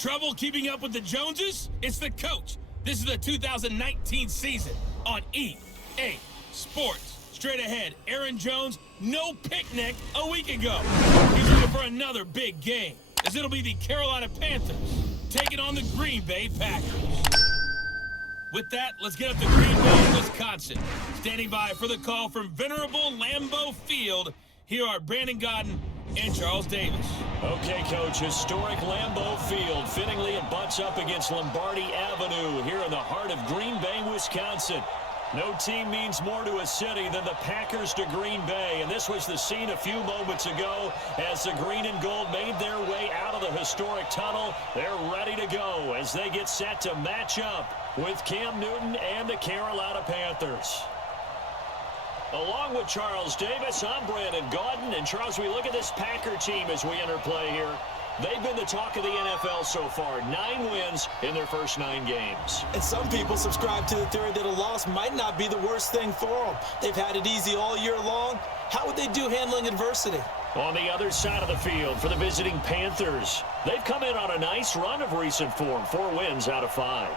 Trouble keeping up with the Joneses? It's the coach. This is the 2019 season on EA Sports. Straight ahead, Aaron Jones, no picnic a week ago. He's looking for another big game, as it'll be the Carolina Panthers taking on the Green Bay Packers. With that, let's get up to Green Bay, Wisconsin. Standing by for the call from venerable Lambeau Field, here are Brandon Godden and Charles Davis. Okay, Coach, historic Lambeau Field. Fittingly, it butts up against Lombardi Avenue here in the heart of Green Bay, Wisconsin. No team means more to a city than the Packers to Green Bay, and this was the scene a few moments ago as the green and gold made their way out of the historic tunnel. They're ready to go as they get set to match up with Cam Newton and the Carolina Panthers. Along with Charles Davis, I'm Brandon Godden. And Charles, we look at this Packer team as we enter play here. They've been the talk of the NFL so far. 9 wins in their first 9 games. And some people subscribe to the theory that a loss might not be the worst thing for them. They've had it easy all year long. How would they do handling adversity? On the other side of the field for the visiting Panthers, they've come in on a nice run of recent form. 4 wins out of 5.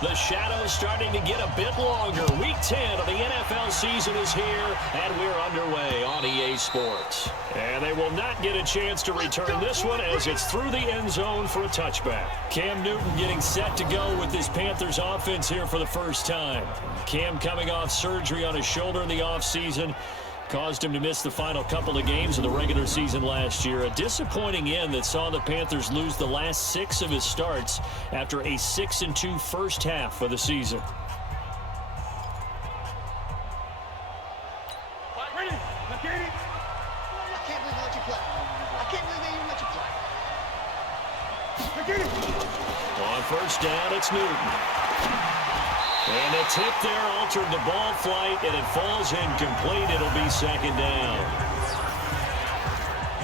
The shadow's starting to get a bit longer. Week 10 of the NFL season is here, and we're underway on EA Sports. And they will not get a chance to return this one as it's through the end zone for a touchback. Cam Newton getting set to go with this Panthers offense here for the first time. Cam coming off surgery on his shoulder in the offseason. Caused him to miss the final couple of games of the regular season last year. A disappointing end that saw the Panthers lose the last 6 of his starts after a 6-2 first half of the season. On first down, it's Newton. And the tip there altered the ball flight, and it falls incomplete. It'll be second down.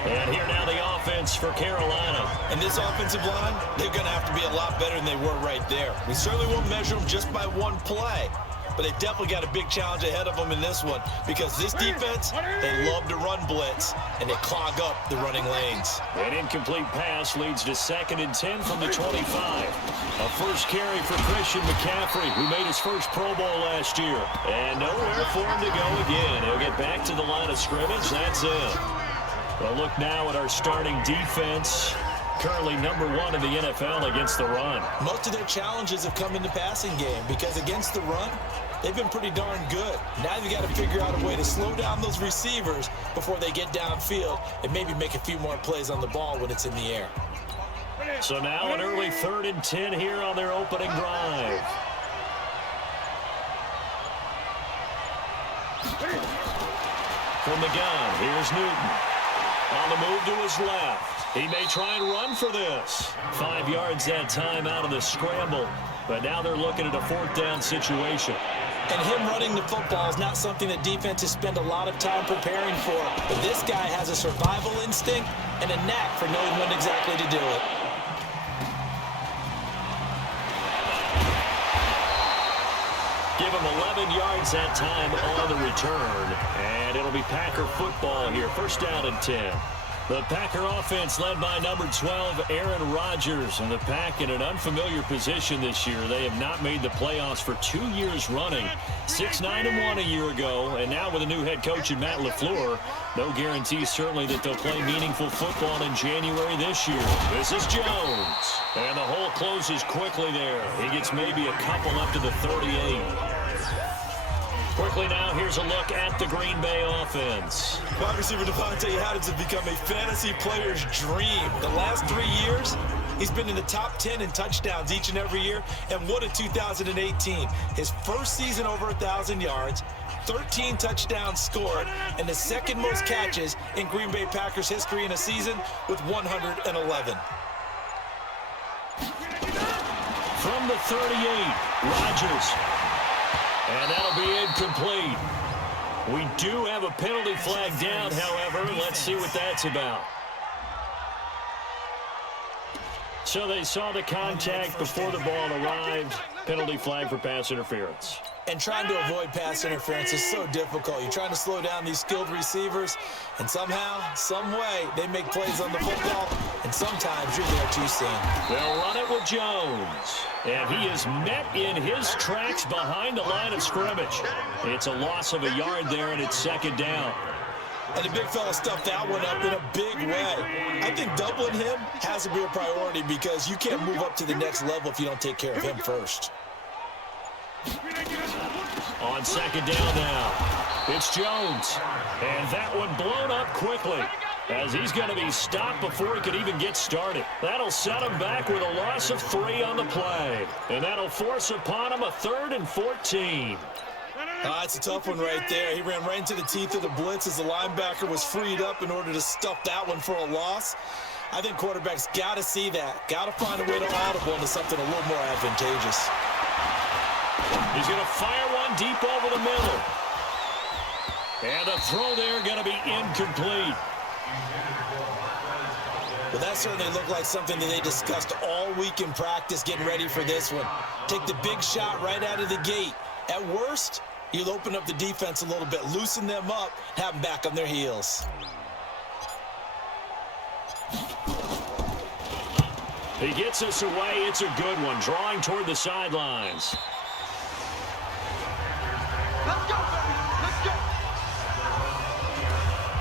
And here now the offense for Carolina. And this offensive line, they're going to have to be a lot better than they were right there. We certainly won't measure them just by one play, but they definitely got a big challenge ahead of them in this one because this defense, they love to run blitz, and they clog up the running lanes. An incomplete pass leads to 2nd and 10 from the 25. A first carry for Christian McCaffrey, who made his first Pro Bowl last year. And nowhere for him to go again. He'll get back to the line of scrimmage. That's it. Well, look now at our starting defense. Currently number 1 in the NFL against the run. Most of their challenges have come in the passing game because against the run, they've been pretty darn good. Now they've got to figure out a way to slow down those receivers before they get downfield and maybe make a few more plays on the ball when it's in the air. So now an early 3rd and 10 here on their opening drive. From the gun, here's Newton. On the move to his left. He may try and run for this. 5 yards that time out of the scramble. But now they're looking at a 4th down situation. And him running the football is not something that defenses spend a lot of time preparing for. But this guy has a survival instinct and a knack for knowing when exactly to do it. Give him 11 yards that time on the return. And it'll be Packer football here. 1st down and 10. The Packer offense led by number 12, Aaron Rodgers. And the Pack in an unfamiliar position this year. They have not made the playoffs for 2 years running. 6-9-1 a year ago. And now with a new head coach in Matt LaFleur, no guarantee certainly that they'll play meaningful football in January this year. This is Jones. And the hole closes quickly there. He gets maybe a couple up to the 38. Quickly now, here's a look at the Green Bay offense. Wide receiver Devontae Adams has become a fantasy player's dream. The last 3 years, he's been in the top 10 in touchdowns each and every year. And what a 2018. His first season over 1,000 yards, 13 touchdowns scored, and the 2nd most catches in Green Bay Packers history in a season with 111. from the 38, Rodgers. And that'll be incomplete. We do have a penalty flag down, however. Let's see what that's about. So they saw the contact before the ball arrived. Penalty flag for pass interference. And trying to avoid pass interference is so difficult. You're trying to slow down these skilled receivers, and somehow, some way, they make plays on the football, and sometimes you're there too soon. They'll run it with Jones, and he is met in his tracks behind the line of scrimmage. It's a loss of a yard there, and it's second down. And the big fella stuffed that one up in a big way. I think doubling him has to be a priority because you can't move up to the next level if you don't take care of him first. On second down now, it's Jones. And that one blown up quickly as he's going to be stopped before he could even get started. That'll set him back with a loss of 3 on the play. And that'll force upon him a 3rd and 14. It's a tough one right there. He ran right into the teeth of the blitz as the linebacker was freed up in order to stuff that one for a loss. I think quarterbacks got to see that. Got to find a way to audible into something a little more advantageous. He's going to fire one deep over the middle. And the throw there going to be incomplete. Well, that certainly looked like something that they discussed all week in practice getting ready for this one. Take the big shot right out of the gate. At worst, you'll open up the defense a little bit, loosen them up, have them back on their heels. He gets us away. It's a good one, drawing toward the sidelines. Let's go, baby. Let's go.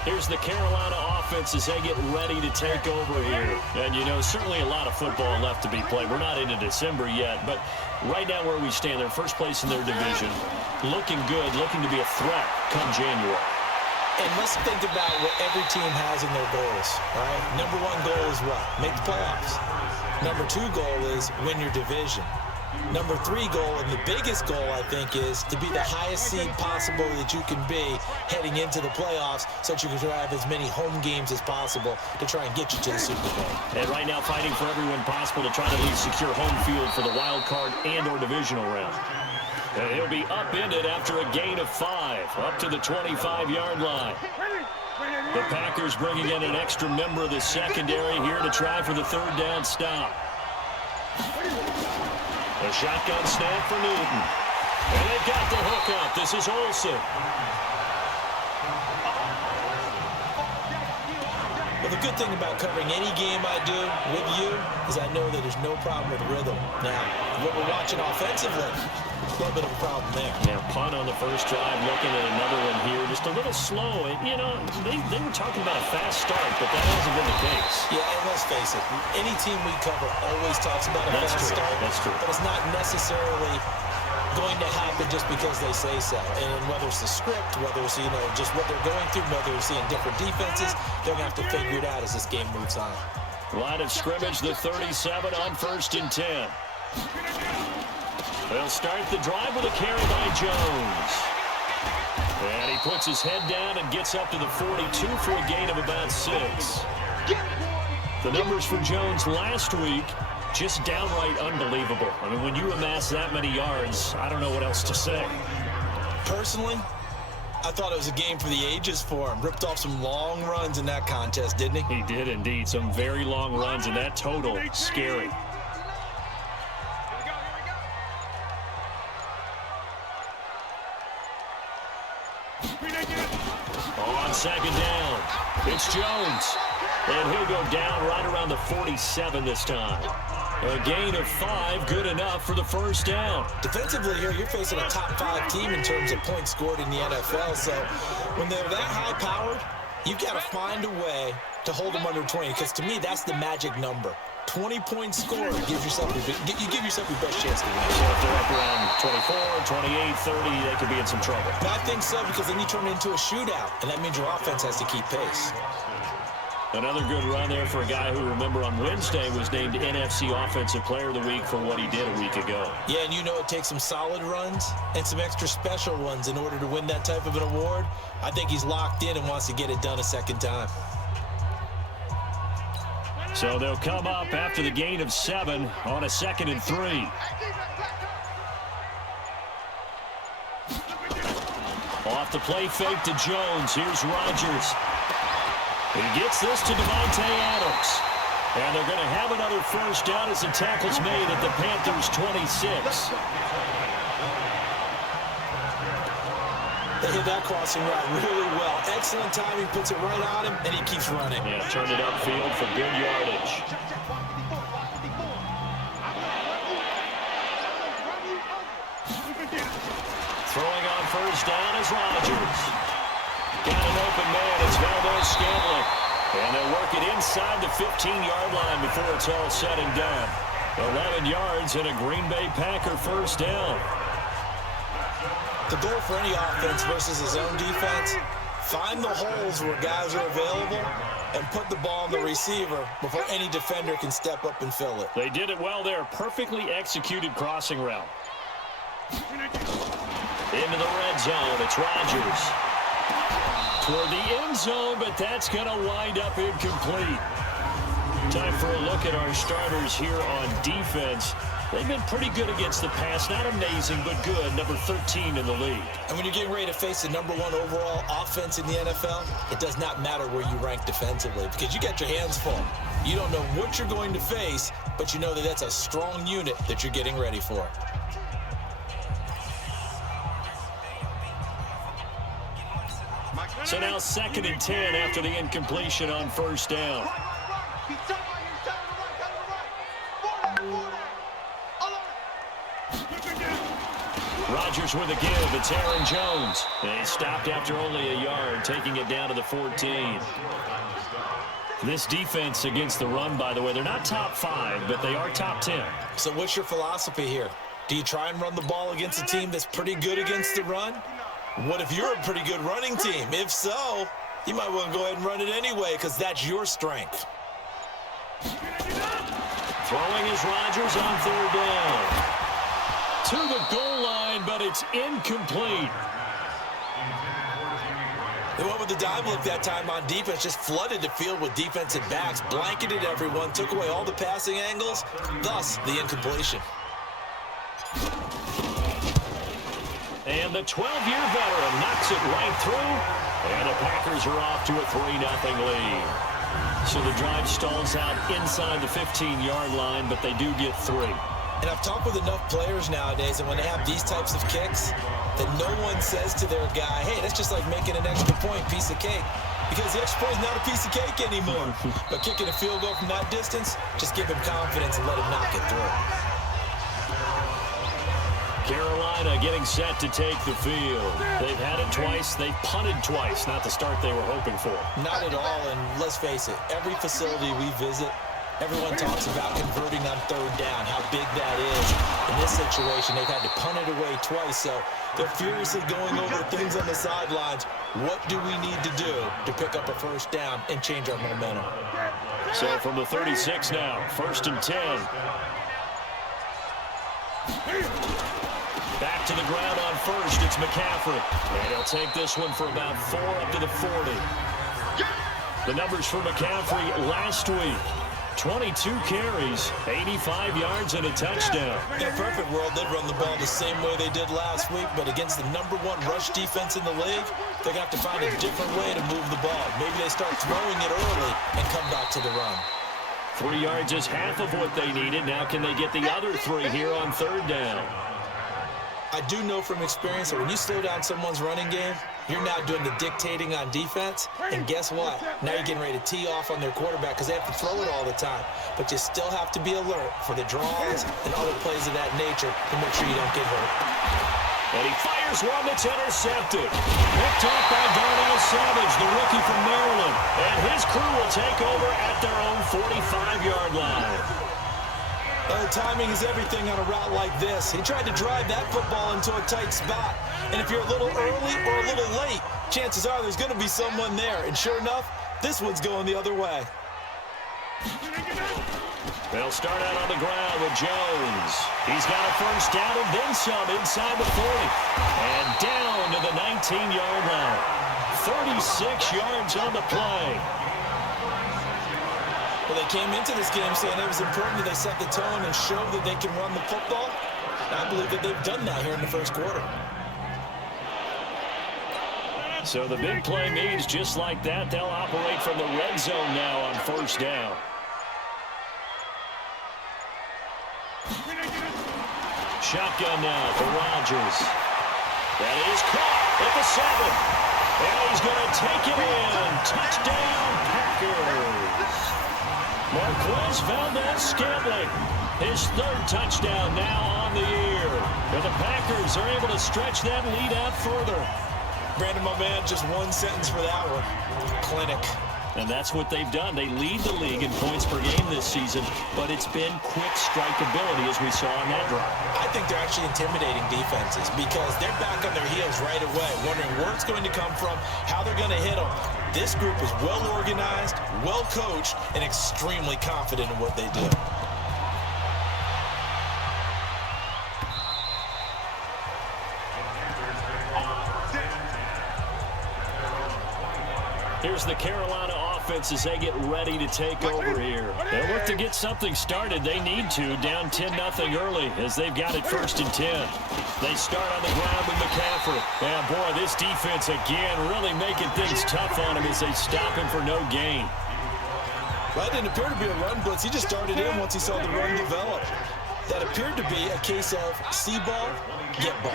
Here's the Carolina offense as they get ready to take over here. And, you know, certainly a lot of football left to be played. We're not into December yet, but right now where we stand, they're first place in their division. Looking good, looking to be a threat come January. And let's think about what every team has in their goals, all right? Number 1 goal is what? Make the playoffs. Number 2 goal is win your division. Number 3 goal, and the biggest goal, I think, is to be the highest seed possible that you can be heading into the playoffs so that you can drive as many home games as possible to try and get you to the Super Bowl. And right now fighting for everyone possible to try to at least secure home field for the wild card and or divisional round. And he'll be upended after a gain of 5, up to the 25-yard line. The Packers bringing in an extra member of the secondary here to try for the 3rd down stop. A shotgun snap for Newton. And they've got the hook up. This is Olsen. Well, the good thing about covering any game I do with you is I know that there's no problem with rhythm. Now, what we're watching offensively, a little bit of a problem there. Yeah, punt on the first drive, looking at another one here. Just a little slow. And, you know, they were talking about a fast start, but that hasn't been the case. Yeah, and let's face it, any team we cover always talks about a fast start. That's true. But it's not necessarily going to happen just because they say so. And whether it's the script, whether it's, you know, just what they're going through, whether it's seeing different defenses, they're going to have to figure it out as this game moves on. Line of scrimmage, the 37 on 1st and 10. They'll start the drive with a carry by Jones. And he puts his head down and gets up to the 42 for a gain of about 6. The numbers for Jones last week, just downright unbelievable. I mean, when you amass that many yards, I don't know what else to say. Personally, I thought it was a game for the ages for him. Ripped off some long runs in that contest, didn't he? He did indeed. Some very long runs, and that total, scary. On second down, it's Jones. And he'll go down right around the 47 this time. A gain of 5, good enough for the 1st down. Defensively here, you're facing a top 5 team in terms of points scored in the NFL. So when they're that high-powered, you've got to find a way to hold them under 20. Because to me, that's the magic number. 20 points scored gives yourself your best chance to win. So if they're up around 24, 28, 30, they could be in some trouble. And I think so, because then you turn it into a shootout, and that means your offense has to keep pace. Another good run there for a guy who, remember, on Wednesday was named NFC Offensive Player of the Week for what he did a week ago. Yeah, and you know it takes some solid runs and some extra special ones in order to win that type of an award. I think he's locked in and wants to get it done a second time. So they'll come up after the gain of 7 on a 2nd and 3. Off the play fake to Jones. Here's Rodgers. He gets this to Davante Adams. And they're going to have another first down as the tackle's made at the Panthers' 26. They hit that crossing route really well. Excellent timing, puts it right on him, and he keeps running. Yeah, turned it upfield for good yardage. Throwing on first down is Rodgers. Got an open man. It's Valdez-Scantling. And they'll work it inside the 15-yard line before it's all said and done. 11 yards and a Green Bay Packer first down. The goal for any offense versus his own defense, find the holes where guys are available and put the ball on the receiver before any defender can step up and fill it. They did it well there. Perfectly executed crossing route. Into the red zone. It's Rodgers. Toward the end zone, but that's going to wind up incomplete. Time for a look at our starters here on defense. They've been pretty good against the pass. Not amazing, but good. Number 13 in the league. And when you're getting ready to face the #1 overall offense in the NFL, it does not matter where you rank defensively because you got your hands full. You don't know what you're going to face, but you know that that's a strong unit that you're getting ready for. So now 2nd and 10 after the incompletion on first down. Rodgers with a give. It's Aaron Jones. And he stopped after only a yard, taking it down to the 14. This defense against the run, by the way, they're not top 5, but they are top 10. So what's your philosophy here? Do you try and run the ball against a team that's pretty good against the run? What if you're a pretty good running team? If so, you might want to go ahead and run it anyway because that's your strength. Throwing is Rodgers on 3rd down. To the goal line, but it's incomplete. They went with the dime look that time on defense, just flooded the field with defensive backs, blanketed everyone, took away all the passing angles, thus the incompletion. And the 12-year veteran knocks it right through, and the Packers are off to a 3-0 lead. So the drive stalls out inside the 15-yard line, but they do get 3. And I've talked with enough players nowadays, and when they have these types of kicks, that no one says to their guy, hey, that's just like making an extra point, piece of cake. Because the extra point is not a piece of cake anymore. But kicking a field goal from that distance, just give him confidence and let him knock it through. Carolina getting set to take the field. They've had it twice. They've punted twice. Not the start they were hoping for. Not at all, and let's face it, every facility we visit, everyone talks about converting on 3rd down, how big that is. In this situation, they've had to punt it away twice, so they're furiously going over things on the sidelines. What do we need to do to pick up a first down and change our momentum? So from the 36 now, 1st and 10. Back to the ground on first, it's McCaffrey. And he'll take this one for about 4 up to the 40. The numbers for McCaffrey last week. 22 carries, 85 yards, and a touchdown. In a perfect world, they'd run the ball the same way they did last week, but against the #1 rush defense in the league, they're going to have to find a different way to move the ball. Maybe they start throwing it early and come back to the run. 3 yards is half of what they needed. Now can they get the other 3 here on 3rd down? I do know from experience that when you slow down someone's running game, you're now doing the dictating on defense, and guess what? Now you're getting ready to tee off on their quarterback because they have to throw it all the time. But you still have to be alert for the draws and other plays of that nature to make sure you don't get hurt. And he fires one that's intercepted. Picked off by Darnell Savage, the rookie from Maryland. And his crew will take over at their own 45-yard line. Timing is everything on a route like this. He tried to drive that football into a tight spot. And if you're a little early or a little late, chances are there's going to be someone there. And sure enough, this one's going the other way. They'll start out on the ground with Jones. He's got a first down and then some inside the 40. And down to the 19-yard line. 36 yards on the play. Well, Well, they came into this game saying it was important that they set the tone and show that they can run the football. And I believe that they've done that here in the first quarter. So the big play means just like that, they'll operate from the red zone now on first down. Shotgun now for Rodgers. That is caught at the 7. And he's going to take it in. Touchdown, Packers. Marquez Valdez-Scantling, his 3rd touchdown now on the year. And the Packers are able to stretch that lead out further. Brandon, my man, just one sentence for that one. Clinic. And that's what they've done. They lead the league in points per game this season, but it's been quick strikeability as we saw on that drive. I think they're actually intimidating defenses because they're back on their heels right away, wondering where it's going to come from, how they're going to hit them. This group is well organized, well coached, and extremely confident in what they do. Here's the Carolina offense as they get ready to take over here. They'll look to get something started. They need to, down 10-0 early as they've got it 1st and 10. They start on the ground with McCaffrey. And boy, this defense again really making things tough on him as they stop him for no gain. Well, it didn't appear to be a run blitz. He just started in once he saw the run develop. That appeared to be a case of see ball, get ball.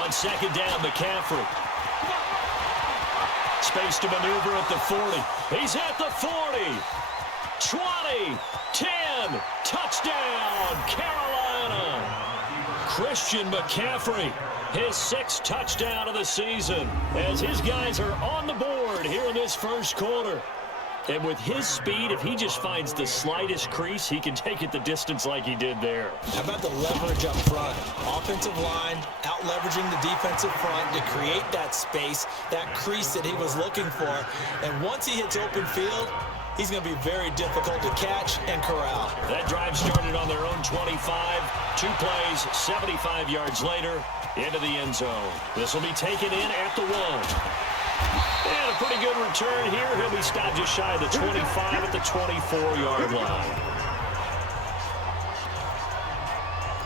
On 2nd down, McCaffrey. Space to maneuver at the 40. He's at the 40. 20, 10, touchdown, Carolina. Christian McCaffrey, his 6th touchdown of the season, as his guys are on the board here in this first quarter. And with his speed, if he just finds the slightest crease, he can take it the distance like he did there. How about the leverage up front? Offensive line out-leveraging the defensive front to create that space, that crease that he was looking for. And once he hits open field, he's going to be very difficult to catch and corral. That drive started on their own 25. 2 plays, 75 yards later, into the end zone. This will be taken in at the 1. And a pretty good return here. He'll be stopped just shy of the 25 at the 24-yard line.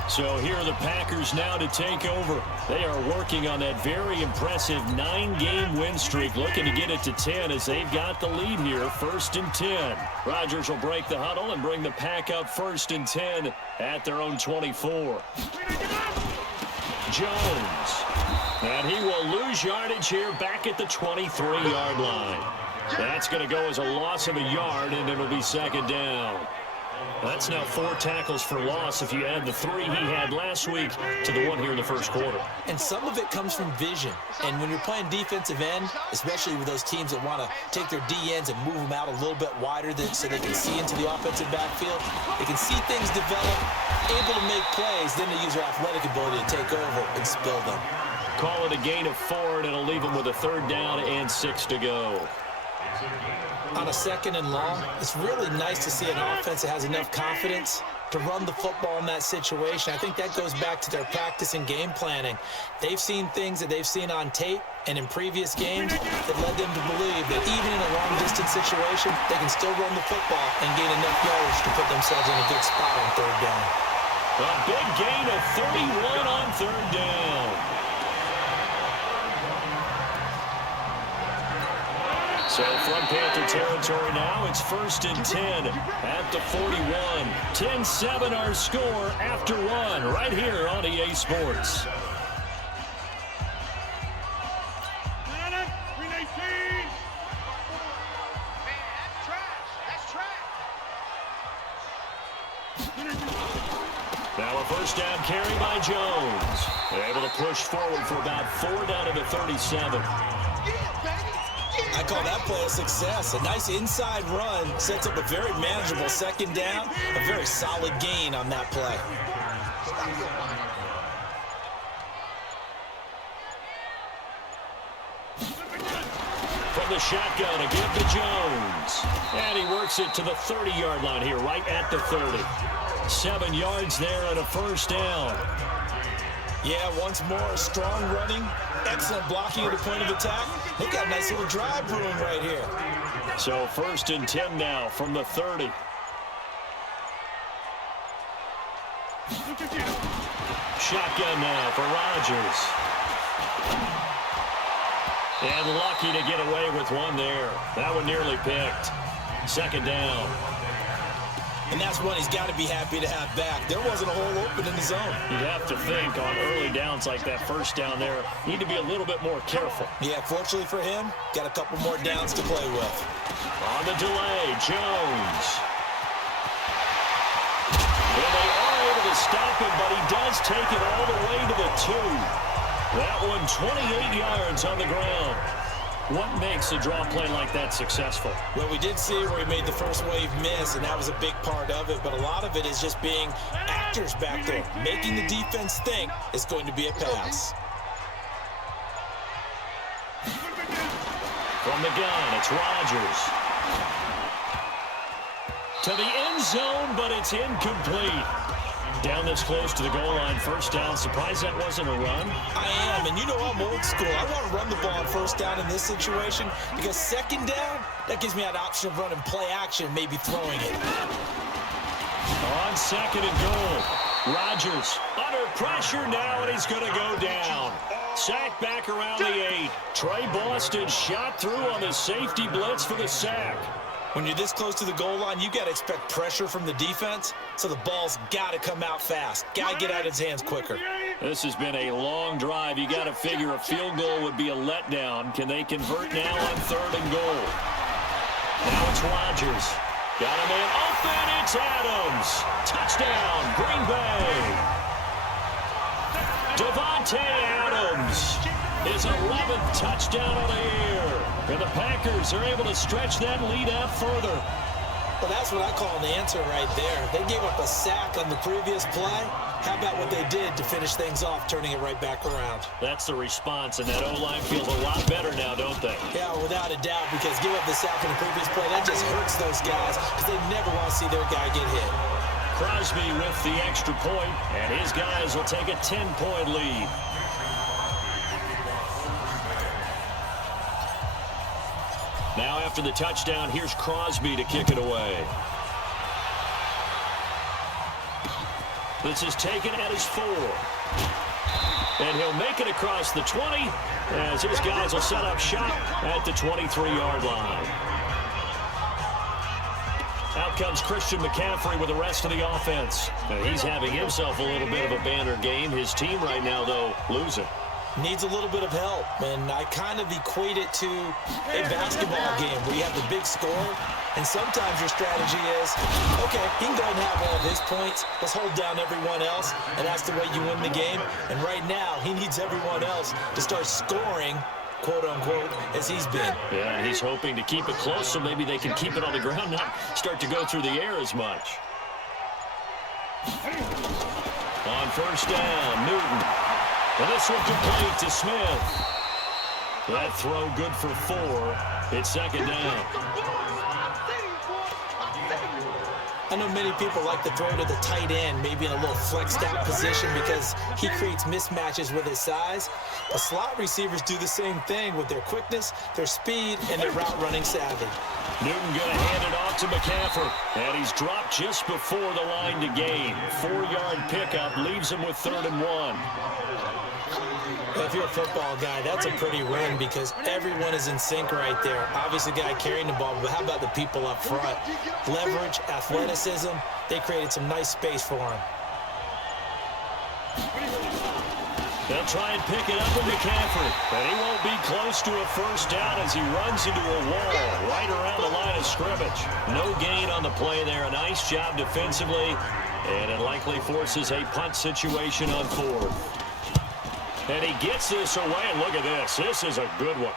So here are the Packers now to take over. They are working on that very impressive 9-game win streak, looking to get it to 10 as they've got the lead here, 1st and 10. Rodgers will break the huddle and bring the Pack up 1st and 10 at their own 24. Jones. And he will lose yardage here back at the 23-yard line. That's going to go as a loss of a yard, and it'll be 2nd down. That's now 4 tackles for loss if you add the 3 he had last week to the 1 here in the first quarter. And some of it comes from vision. And when you're playing defensive end, especially with those teams that want to take their D-ends and move them out a little bit wider so they can see into the offensive backfield, they can see things develop, able to make plays, then they use their athletic ability to take over and spill them. Call it a gain of 4, and it'll leave them with a 3rd down and 6 to go. On a 2nd and long, it's really nice to see an offense that has enough confidence to run the football in that situation. I think that goes back to their practice and game planning. They've seen things that they've seen on tape and in previous games that led them to believe that even in a long-distance situation, they can still run the football and gain enough yards to put themselves in a good spot on 3rd down. A big gain of 31 on 3rd down. So from Panther territory now, it's 1st and 10 at the 41. 10-7 our score after 1 right here on EA Sports. Now a 1st down carry by Jones. Able to push forward for about 4 down to the 37. I call that play a success. A nice inside run sets up a very manageable 2nd down. A very solid gain on that play. From the shotgun, a give to Jones. And he works it to the 30-yard line here, right at the 30. 7 yards there and a 1st down. Yeah, once more, strong running, excellent blocking at the point of attack. They've got a nice little drive brewing right here. So 1st and 10 now from the 30. Shotgun now for Rodgers. And lucky to get away with one there. That one nearly picked. 2nd down. And that's one he's got to be happy to have back. There wasn't a hole open in the zone. You'd have to think on early downs like that 1st down there, need to be a little bit more careful. Yeah, fortunately for him, got a couple more downs to play with. On the delay, Jones. And they are able to stop him, but he does take it all the way to the 2. That one 28 yards on the ground. What makes a draw play like that successful? Well, we did see where he made the first wave miss, and that was a big part of it. But a lot of it is just being actors back there, making the defense think it's going to be a pass. From the gun, it's Rodgers. To the end zone, but it's incomplete. Down this close to the goal line, 1st down. Surprised that wasn't a run? I am, and you know I'm old school. I want to run the ball on 1st down in this situation because 2nd down, that gives me that option of running play action, maybe throwing it. On 2nd and goal, Rodgers under pressure now, and he's going to go down. Sack back around the 8. Trey Boston shot through on the safety blitz for the sack. When you're this close to the goal line, you got to expect pressure from the defense, so the ball's got to come out fast. Got to get out of his hands quicker. This has been a long drive. You got to figure a field goal would be a letdown. Can they convert now on 3rd and goal? Now it's Rodgers. Got a man open. It's Adams. Touchdown, Green Bay. Davante Adams. His 11th touchdown of the year. And the Packers are able to stretch that lead out further. Well, that's what I call an answer right there. They gave up a sack on the previous play. How about what they did to finish things off, turning it right back around? That's the response, and that O-line feels a lot better now, don't they? Yeah, without a doubt, because give up the sack on the previous play, that just hurts those guys because they never want to see their guy get hit. Crosby with the extra point, and his guys will take a 10-point lead. Now after the touchdown, here's Crosby to kick it away. This is taken at his 4. And he'll make it across the 20 as his guys will set up shop at the 23-yard line. Out comes Christian McCaffrey with the rest of the offense. He's having himself a little bit of a banner game. His team right now, though, losing. Needs a little bit of help, and I kind of equate it to a basketball game where you have the big score, and sometimes your strategy is, okay, he can go and have all of his points, let's hold down everyone else, and that's the way you win the game. And right now, he needs everyone else to start scoring, quote-unquote, as he's been. Yeah, he's hoping to keep it close so maybe they can keep it on the ground, not start to go through the air as much. On 1st down, Newton. And this one complete to Smith. That throw good for 4. It's 2nd down. I know many people like to throw to the tight end, maybe in a little flexed out position because he creates mismatches with his size. The slot receivers do the same thing with their quickness, their speed, and their route running savvy. Newton going to hand it off to McCaffrey. And he's dropped just before the line to gain. 4-yard pickup leaves him with 3rd and 1. If you're a football guy, that's a pretty run because everyone is in sync right there. Obviously, the guy carrying the ball, but how about the people up front? Leverage, athleticism, they created some nice space for him. They'll try and pick it up with McCaffrey, but he won't be close to a 1st down as he runs into a wall right around the line of scrimmage. No gain on the play there. A nice job defensively, and it likely forces a punt situation on 4th. And he gets this away, and look at this. This is a good one.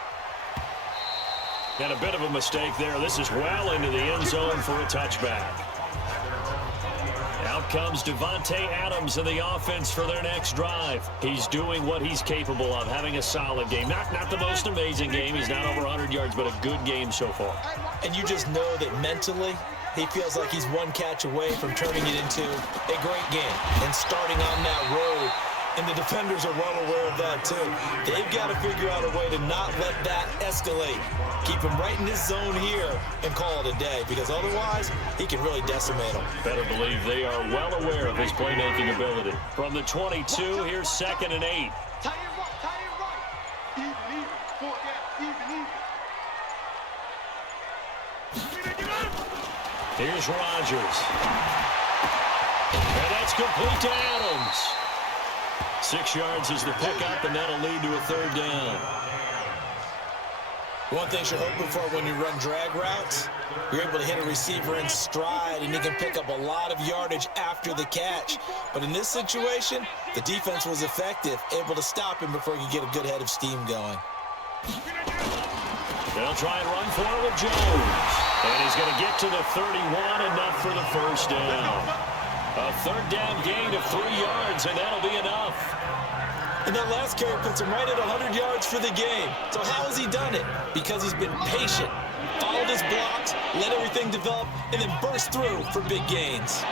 And a bit of a mistake there. This is well into the end zone for a touchback. Out comes Davante Adams in the offense for their next drive. He's doing what he's capable of, having a solid game. Not the most amazing game. He's not over 100 yards, but a good game so far. And you just know that mentally, he feels like he's one catch away from turning it into a great game and starting on that road And the defenders are well aware of that, too. They've got to figure out a way to not let that escalate. Keep him right in his zone here and call it a day, because otherwise, he can really decimate them. Better believe they are well aware of his playmaking ability. From the 22, here's 2nd and 8. Tight end right. Even. 4 down, even. Here's Rodgers. And that's complete to Adams. 6 yards is the pickup, and that'll lead to a 3rd down. One thing you're hoping for when you run drag routes, you're able to hit a receiver in stride, and he can pick up a lot of yardage after the catch. But in this situation, the defense was effective, able to stop him before he could get a good head of steam going. They'll try and run for it with Jones. And he's going to get to the 31, enough for the 1st down. A 3rd down gain of 3 yards, and that'll be enough. And that last carry puts him right at 100 yards for the game. So how has he done it? Because he's been patient, followed his blocks, let everything develop, and then burst through for big gains.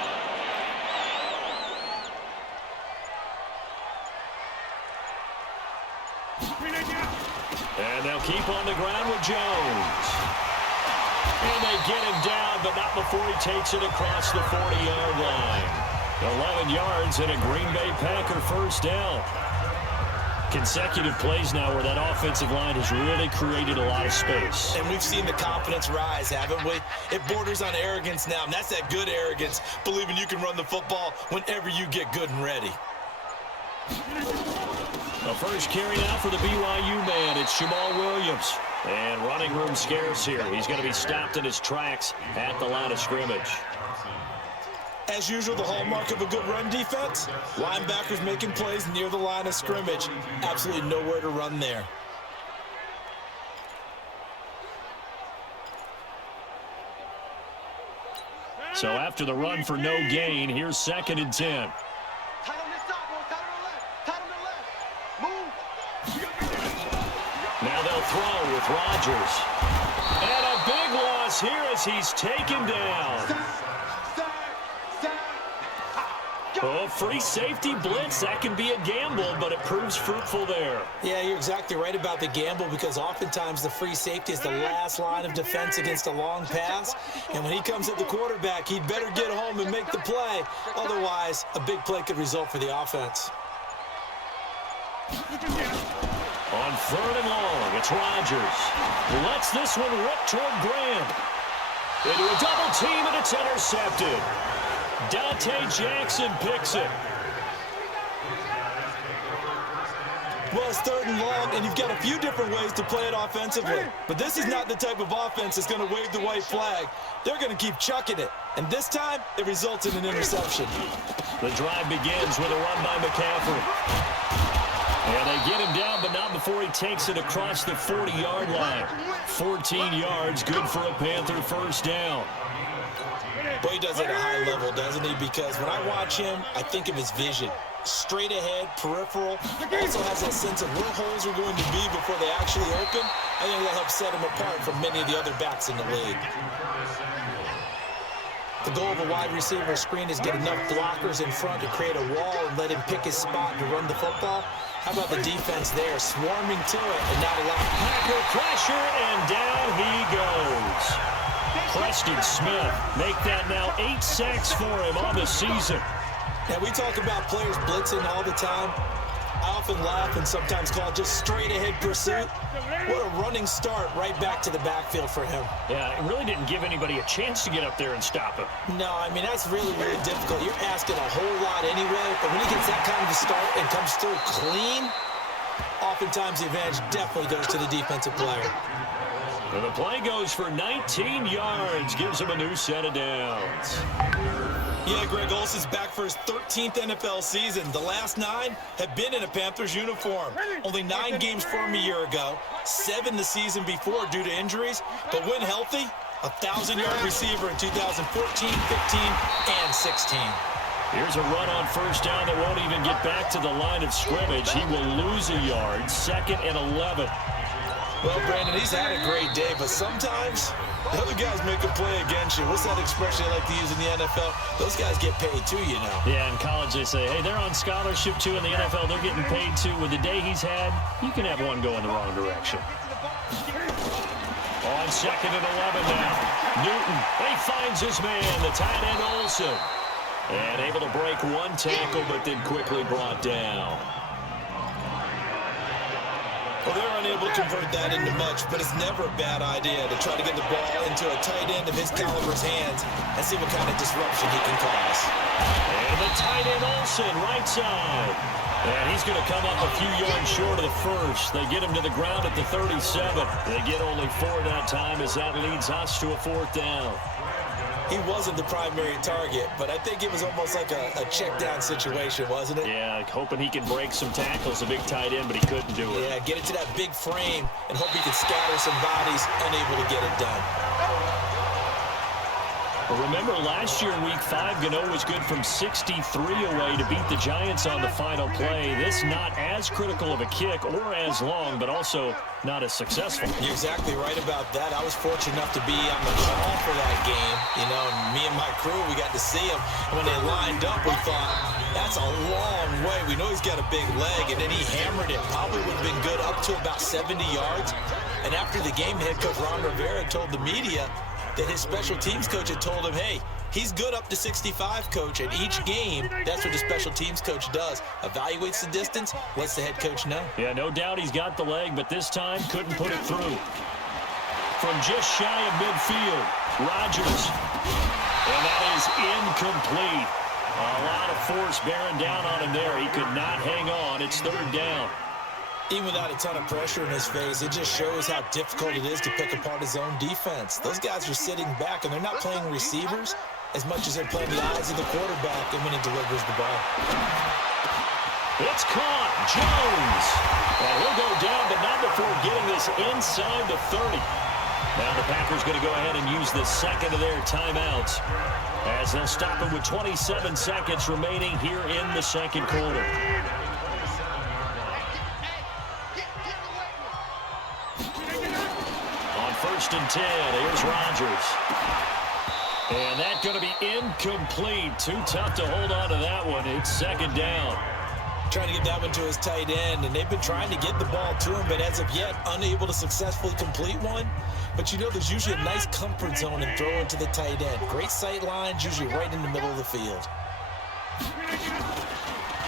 And they'll keep on the ground with Jones. And they get him down, but not before he takes it across the 40-yard line. 11 yards and a Green Bay Packer 1st down. Consecutive plays now where that offensive line has really created a lot of space. And we've seen the confidence rise, haven't we? It borders on arrogance now, and that's that good arrogance, believing you can run the football whenever you get good and ready. The first carry now for the BYU man. It's Jamal Williams. And running room scarce here. He's going to be stopped in his tracks at the line of scrimmage. As usual, the hallmark of a good run defense, linebackers making plays near the line of scrimmage. Absolutely nowhere to run there. So after the run for no gain, here's 2nd and 10. Tight on this side, boy. Tight on the left. Tight on the left. Move. Now they'll throw with Rodgers. And a big loss here as he's taken down. Oh, free safety blitz. That can be a gamble, but it proves fruitful there. Yeah, you're exactly right about the gamble, because oftentimes the free safety is the last line of defense against a long pass. And when he comes at the quarterback, he'd better get home and make the play. Otherwise, a big play could result for the offense. On 3rd and long, it's Rodgers. Lets this one rip toward Graham. Into a double team, and it's intercepted. Dante Jackson picks it. Well, it's 3rd and long, and you've got a few different ways to play it offensively. But this is not the type of offense that's going to wave the white flag. They're going to keep chucking it. And this time, it results in an interception. The drive begins with a run by McCaffrey. And they get him down, but not before he takes it across the 40-yard line. 14 yards, good for a Panther 1st down. Boy, he does it at a high level, doesn't he? Because when I watch him, I think of his vision. Straight ahead, peripheral. Also has that sense of where holes are going to be before they actually open. I think that helps set him apart from many of the other backs in the league. The goal of a wide receiver screen is get enough blockers in front to create a wall and let him pick his spot to run the football. How about the defense there, swarming to it and not allowing Packer pressure, and down he goes. Preston Smith make that now 8 sacks for him on the season. Now, we talk about players blitzing all the time. I often laugh and sometimes call it just straight-ahead pursuit. What a running start right back to the backfield for him. Yeah, it really didn't give anybody a chance to get up there and stop him. No, I mean, that's really, really difficult. You're asking a whole lot anyway, but when he gets that kind of a start and comes through clean, oftentimes the advantage definitely goes to the defensive player. And the play goes for 19 yards, gives him a new set of downs. Yeah, Greg Olsen's back for his 13th NFL season. The last 9 have been in a Panthers uniform. Only 9 games for him a year ago, 7 the season before due to injuries. But when healthy, a 1,000-yard receiver in 2014, 15, and 16. Here's a run on 1st down that won't even get back to the line of scrimmage. He will lose a yard, 2nd and 11. Well, Brandon, he's had a great day, but sometimes The other guys make a play against you. What's that expression they like to use in the NFL? Those guys get paid too, you know. Yeah, in college they say, hey, they're on scholarship too. In the NFL, they're getting paid too. With the day he's had, you can have one go in the wrong direction. On 2nd and 11 now. Newton, he finds his man, the tight end Olsen. And able to break one tackle, but then quickly brought down. Well, they're unable to convert that into much, but it's never a bad idea to try to get the ball into a tight end of his caliber's hands and see what kind of disruption he can cause. And the tight end Olsen, right side. And he's going to come up a few yards short of the first. They get him to the ground at the 37. They get only 4 that time as that leads us to a 4th down. He wasn't the primary target, but I think it was almost like a check-down situation, wasn't it? Yeah, hoping he can break some tackles, a big tight end, but he couldn't do it. Yeah, get it to that big frame and hope he can scatter some bodies, unable to get it done. Remember, last year in Week 5, Gano was good from 63 away to beat the Giants on the final play. This not as critical of a kick or as long, but also not as successful. You're exactly right about that. I was fortunate enough to be on the call for that game. You know, and me and my crew, we got to see him. And when they lined up, we thought, that's a long way. We know he's got a big leg, and then he hammered it. Probably would have been good up to about 70 yards. And after the game, head coach Ron Rivera told the media that his special teams coach had told him, hey, he's good up to 65, coach. And each game, that's what the special teams coach does. Evaluates the distance, lets the head coach know. Yeah, no doubt he's got the leg, but this time couldn't put it through. From just shy of midfield, Rodgers. And that is incomplete. A lot of force bearing down on him there. He could not hang on. It's 3rd down. Even without a ton of pressure in his face, it just shows how difficult it is to pick apart his own defense. Those guys are sitting back, and they're not playing receivers as much as they're playing the eyes of the quarterback and when he delivers the ball. It's caught. Jones. And he'll go down, but not before getting this inside the 30. Now the Packers going to go ahead and use the second of their timeouts as they'll stop it with 27 seconds remaining here in the second quarter. On 1st and 10, here's Rodgers. And that's going to be incomplete. Too tough to hold on to that one. It's 2nd down. Trying to get that one to his tight end, and they've been trying to get the ball to him, but as of yet, unable to successfully complete one. But you know, there's usually a nice comfort zone in throwing to the tight end. Great sight lines, usually right in the middle of the field.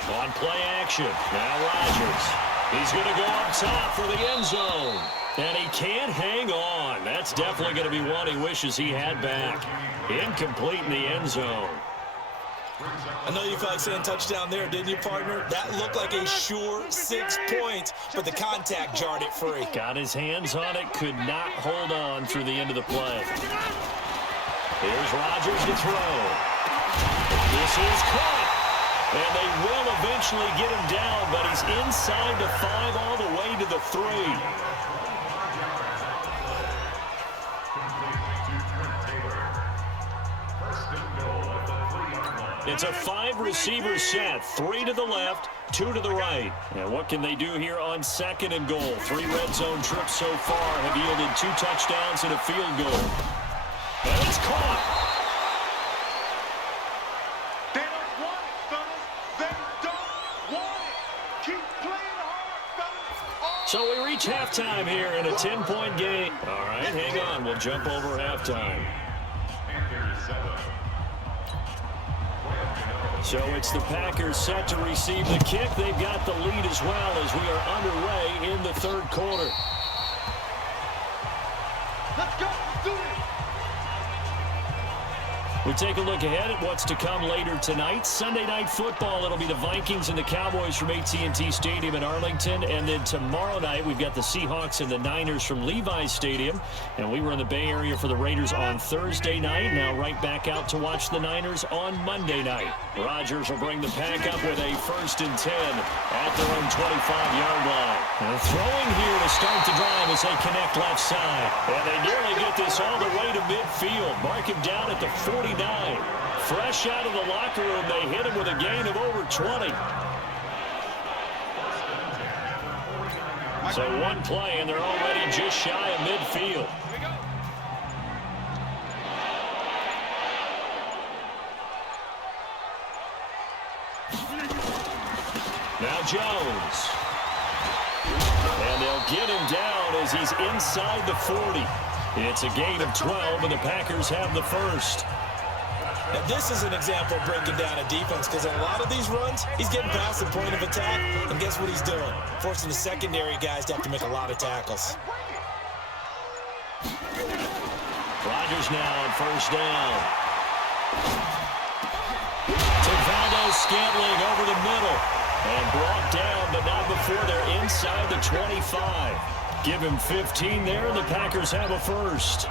On play action, now Rodgers. He's going to go up top for the end zone. And he can't hang on. That's definitely going to be one he wishes he had back. Incomplete in the end zone. I know you felt like saying touchdown there, didn't you, partner? That looked like a sure 6 points, but the contact jarred it free. Got his hands on it, could not hold on through the end of the play. Here's Rodgers to throw. This is caught. And they will eventually get him down, but he's inside the 5 all the way to the 3. It's a 5-receiver set, 3 to the left, 2 to the right. And what can they do here on 2nd and goal? 3 red zone trips so far have yielded 2 touchdowns and a field goal. And it's caught. They don't want it, fellas. They don't want it. Keep playing hard, fellas. So we reach halftime here in a 10-point game. All right, hang on. We'll jump over halftime. So it's the Packers set to receive the kick. They've got the lead as well as we are underway in the 3rd quarter. Let's go. Let's do it. We take a look ahead at what's to come later tonight. Sunday Night Football, it'll be the Vikings and the Cowboys from AT&T Stadium in Arlington. And then tomorrow night, we've got the Seahawks and the Niners from Levi's Stadium. And we were in the Bay Area for the Raiders on Thursday night. Now right back out to watch the Niners on Monday night. Rodgers will bring the Pack up with a 1st and 10 at their own 25-yard line. And throwing here to start the drive as they connect left side. And they nearly get this all the way to midfield. Mark him down at the 49. Fresh out of the locker room, they hit him with a gain of over 20. So one play, and they're already just shy of midfield. as he's inside the 40. It's a gain of 12, and the Packers have the first. Now, this is an example of breaking down a defense, because in a lot of these runs, he's getting past the point of attack, and guess what he's doing? Forcing the secondary guys to have to make a lot of tackles. Rodgers now on first down. To Valdes-Scantling over the middle. And brought down, but not before they're inside the 25. Give him 15 there, and the Packers have a first.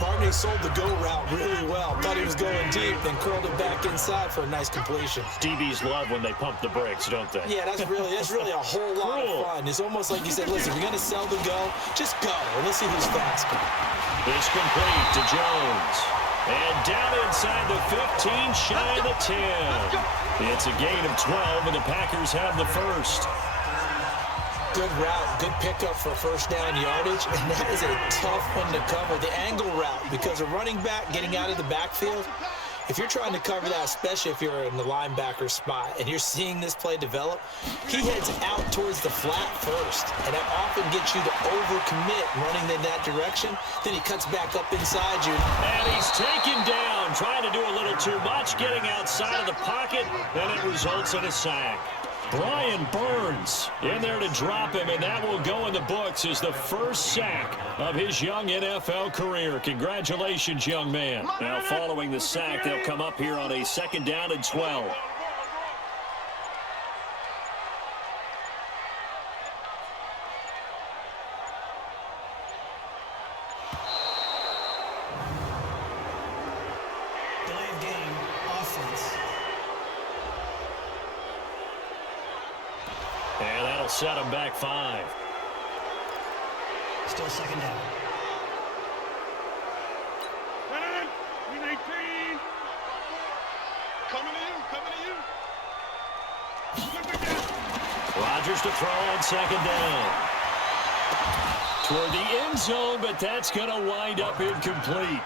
Barney sold the go route really well. Thought he was going deep, then curled it back inside for a nice completion. DBs love when they pump the brakes, don't they? Yeah, that's really a whole lot of fun. It's almost like you said, listen, if you're going to sell the go, just go, and let's see who's faster. It's complete to Jones. And down inside the 15, shy of the 10. It's a gain of 12, and the Packers have the first. Good route, good pickup for first down yardage, and that is a tough one to cover, the angle route, because a running back getting out of the backfield, if you're trying to cover that, especially if you're in the linebacker spot, and you're seeing this play develop, he heads out towards the flat first, and that often gets you to overcommit running in that direction. Then he cuts back up inside you. And he's taken down, trying to do a little too much, getting outside of the pocket, and it results in a sack. Brian Burns in there to drop him, and that will go in the books as the first sack of his young NFL career. Congratulations, young man. Now, following the sack, they'll come up here on a second down and 12. Delay of game, offense. And that'll set him back 5. Still second down. He's 18. Coming to you. Rodgers to throw on second down. Toward the end zone, but that's going to wind up incomplete.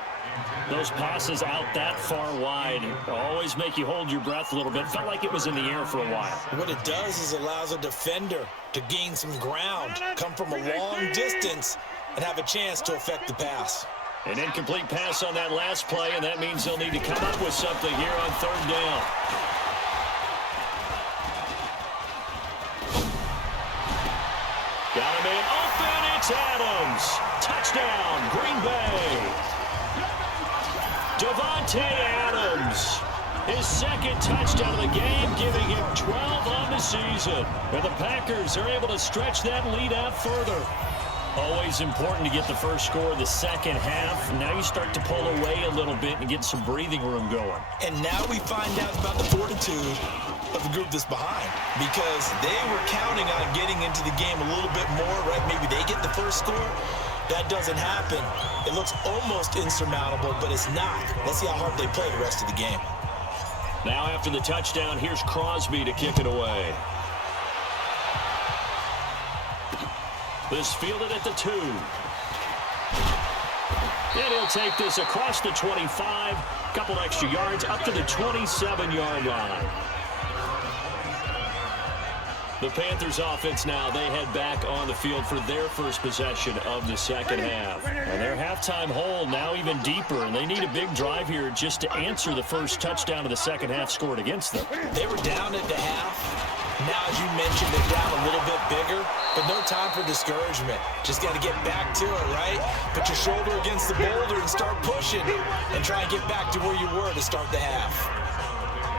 Those passes out that far wide always make you hold your breath a little bit. Felt like it was in the air for a while. What it does is allows a defender to gain some ground, come from a long distance, and have a chance to affect the pass. An incomplete pass on that last play, and that means they'll need to come up with something here on third down. Got a man open. It's Adams. Touchdown, Green Bay. Davante Adams, his second touchdown of the game, giving him 12 on the season. And the Packers are able to stretch that lead out further. Always important to get the first score of the second half. Now you start to pull away a little bit and get some breathing room going. And now we find out about the fortitude of the group that's behind, because they were counting on getting into the game a little bit more, right? Maybe they get the first score. That doesn't happen. It looks almost insurmountable, but it's not. Let's see how hard they play the rest of the game. Now after the touchdown, here's Crosby to kick it away. This fielded at the 2. And he'll take this across the 25, couple extra yards up to the 27-yard line. The Panthers offense now, they head back on the field for their first possession of the second half. And their halftime hole now even deeper, and they need a big drive here just to answer the first touchdown of the second half scored against them. They were down at the half. Now, as you mentioned, they're down a little bit bigger, but no time for discouragement. Just got to get back to it, right? Put your shoulder against the boulder and start pushing and try and get back to where you were to start the half.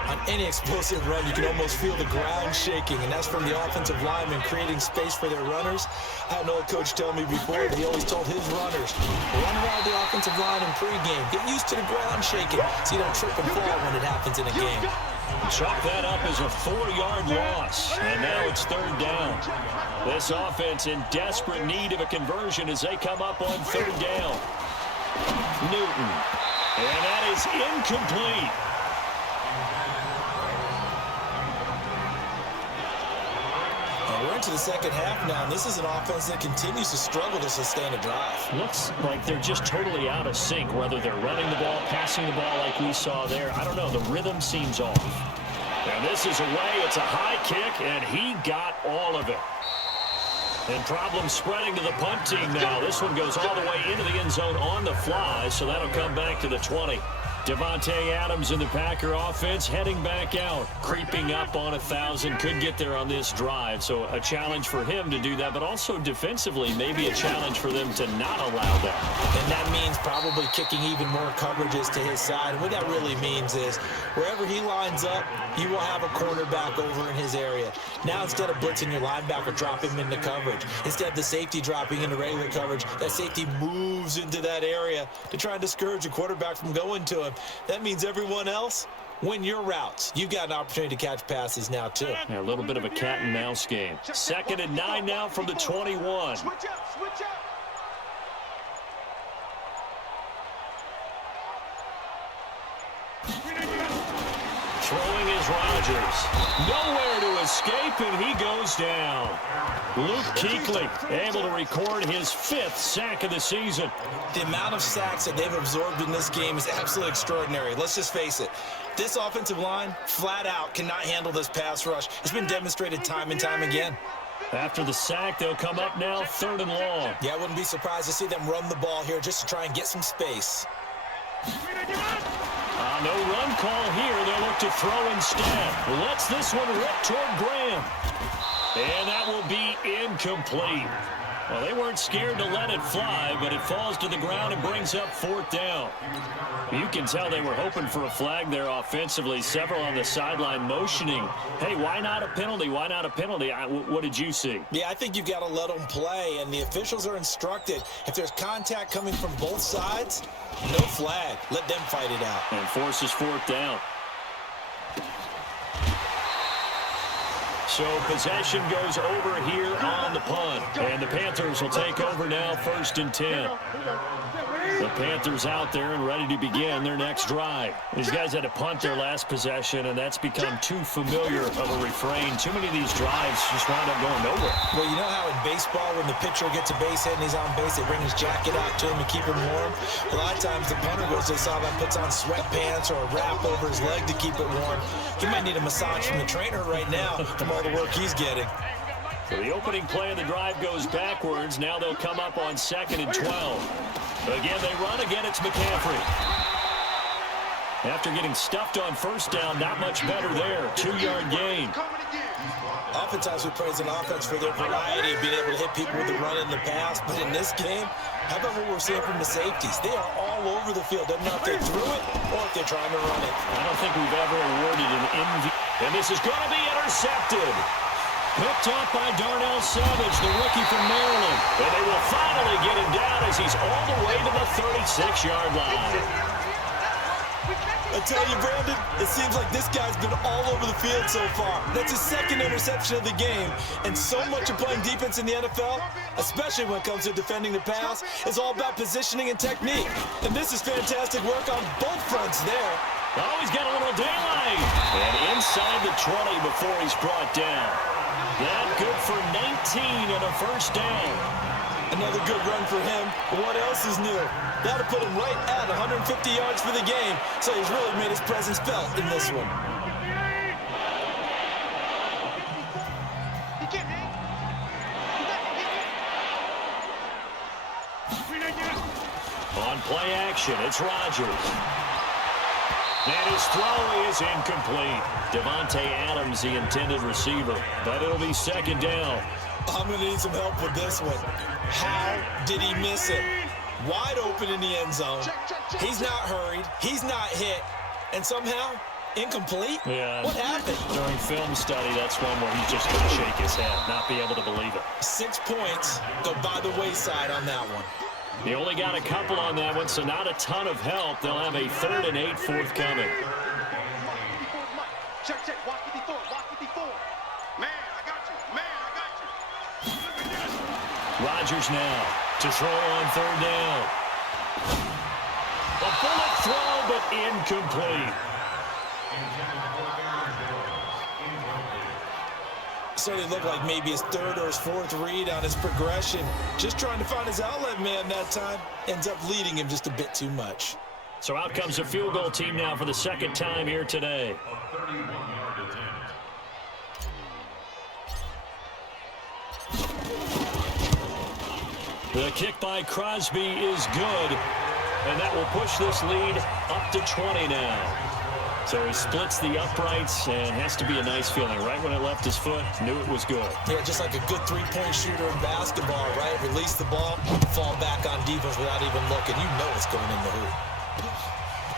On any explosive run, you can almost feel the ground shaking, and that's from the offensive linemen creating space for their runners. I had an old coach tell me before, he always told his runners, run around the offensive line in pregame. Get used to the ground shaking so you don't trip and fall when it happens in a game. Chalk that up as a 4-yard loss, and now it's third down. This offense in desperate need of a conversion as they come up on third down. Newton, and that is incomplete. We're into the second half now, and this is an offense that continues to struggle to sustain a drive. Looks like they're just totally out of sync, whether they're running the ball, passing the ball like we saw there. I don't know. The rhythm seems off. And this is away. It's a high kick, and he got all of it. And problems spreading to the punt team now. This one goes all the way into the end zone on the fly, so that'll come back to the 20. Devontae Adams in the Packer offense heading back out, creeping up on 1,000. Could get there on this drive, so a challenge for him to do that, but also defensively maybe a challenge for them to not allow that. And that means probably kicking even more coverages to his side. And what that really means is wherever he lines up, you will have a cornerback over in his area. Now instead of blitzing your linebacker, drop him into coverage. Instead of the safety dropping into regular coverage, that safety moves into that area to try and discourage a quarterback from going to him. That means everyone else, win your routes. You've got an opportunity to catch passes now, too. Yeah, a little bit of a cat and mouse game. 2nd and 9 now from the 21. Switch up, switch up. Throwing is Rodgers. Nowhere to escape, and he goes down. Luke Kuechly able to record his 5th sack of the season. The amount of sacks that they've absorbed in this game is absolutely extraordinary. Let's just face it. This offensive line, flat out, cannot handle this pass rush. It's been demonstrated time and time again. After the sack, they'll come up now 3rd and long. Yeah, I wouldn't be surprised to see them run the ball here just to try and get some space. No run call here. They'll look to throw instead. Lets this one rip toward Graham. And that will be incomplete. Well, they weren't scared to let it fly, but it falls to the ground and brings up 4th down. You can tell they were hoping for a flag there offensively. Several on the sideline motioning, hey, why not a penalty? Why not a penalty? What did you see? Yeah, I think you've got to let them play, and the officials are instructed. If there's contact coming from both sides, no flag. Let them fight it out. And forces 4th down. So possession goes over here on the punt. And the Panthers will take over now 1st and 10. The Panthers out there and ready to begin their next drive. These guys had to punt their last possession, and that's become too familiar of a refrain. Too many of these drives just wound up going nowhere. Well, you know how in baseball when the pitcher gets a base hit and he's on base, they bring his jacket out to him to keep him warm? A lot of times the punter goes to the sideline, puts on sweatpants or a wrap over his leg to keep it warm. He might need a massage from the trainer right now from all the work he's getting. So the opening play of the drive goes backwards. Now they'll come up on 2nd and 12. Again, they run. Again, it's McCaffrey. After getting stuffed on 1st down, not much better there. 2-yard gain. Oftentimes we praise an offense for their variety of being able to hit people with the run and the pass. But in this game, how about what we're seeing from the safeties? They are all over the field. Doesn't matter if they threw it or if they're trying to run it. I don't think we've ever awarded an MVP. And this is going to be intercepted. Picked up by Darnell Savage, the rookie from Maryland. And they will finally get him down as he's all the way to the 36-yard line. I tell you, Brandon, it seems like this guy's been all over the field so far. That's his 2nd interception of the game. And so much of playing defense in the NFL, especially when it comes to defending the pass, is all about positioning and technique. And this is fantastic work on both fronts there. Oh, he's got a little daylight. And inside the 20 before he's brought down. That good for 19 and a 1st down. Another good run for him. What else is new? That'll put him right at 150 yards for the game, so he's really made his presence felt in this one. On play action, it's Rodgers. And his throw is incomplete. Devontae Adams, the intended receiver. But it'll be 2nd down. I'm going to need some help with this one. How did he miss it? Wide open in the end zone. He's not hurried. He's not hit. And somehow, incomplete? Yeah. What happened? During film study, that's one where he's just going to shake his head, not be able to believe it. 6 points go by the wayside on that one. He only got a couple on that one, so not a ton of help. They'll have a 3rd and 8 forthcoming. Check, check, walk 54, walk 54. Man, I got you. Man, I got you. Rodgers now to throw on 3rd down. A bullet throw, but incomplete. Certainly looked like maybe his 3rd or his 4th read on his progression. Just trying to find his outlet man that time. Ends up leading him just a bit too much. So out comes the field goal team now for the 2nd time here today. The kick by Crosby is good, and that will push this lead up to 20 now. So he splits the uprights, and has to be a nice feeling. Right when it left his foot, knew it was good. Yeah, just like a good three-point shooter in basketball, right? Release the ball, fall back on defense without even looking. You know it's going in the hoop.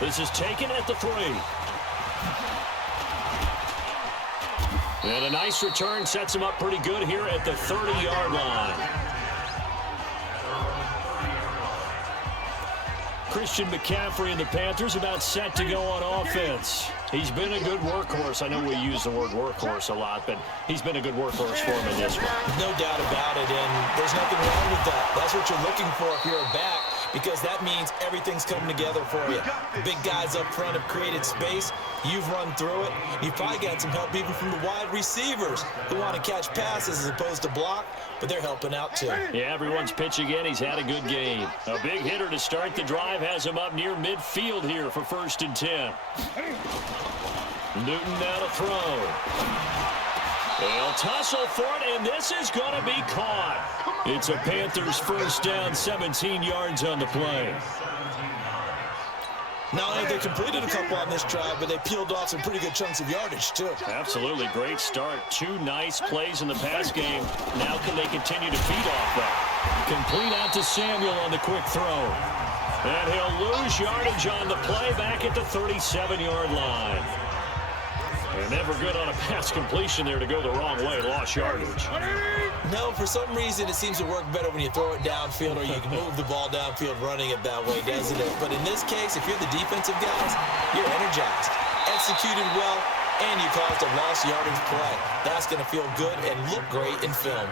This is taken at the 3. And a nice return sets him up pretty good here at the 30-yard line. Christian McCaffrey and the Panthers about set to go on offense. He's been a good workhorse. I know we use the word workhorse a lot, but he's been a good workhorse for him in this one. No doubt about it, and there's nothing wrong with that. That's what you're looking for if you're a back, because that means everything's coming together for you. The big guys up front have created space. You've run through it. You've probably got some help even from the wide receivers who want to catch passes as opposed to block, but they're helping out too. Yeah, everyone's pitching in. He's had a good game. A big hitter to start the drive has him up near midfield here for 1st and 10. Newton now to throw. They'll tussle for it, and this is going to be caught. It's a Panthers first down, 17 yards on the play. Not only have they completed a couple on this drive, but they peeled off some pretty good chunks of yardage, too. Absolutely. Great start. 2 nice plays in the pass game. Now can they continue to feed off that? Complete out to Samuel on the quick throw. And he'll lose yardage on the play back at the 37-yard line. And never good on a pass completion there to go the wrong way. Lost yardage. No, for some reason it seems to work better when you throw it downfield or you can move the ball downfield running it that way, doesn't it? But in this case, if you're the defensive guys, you're energized, executed well, and you caused a lost yardage play. That's going to feel good and look great in film.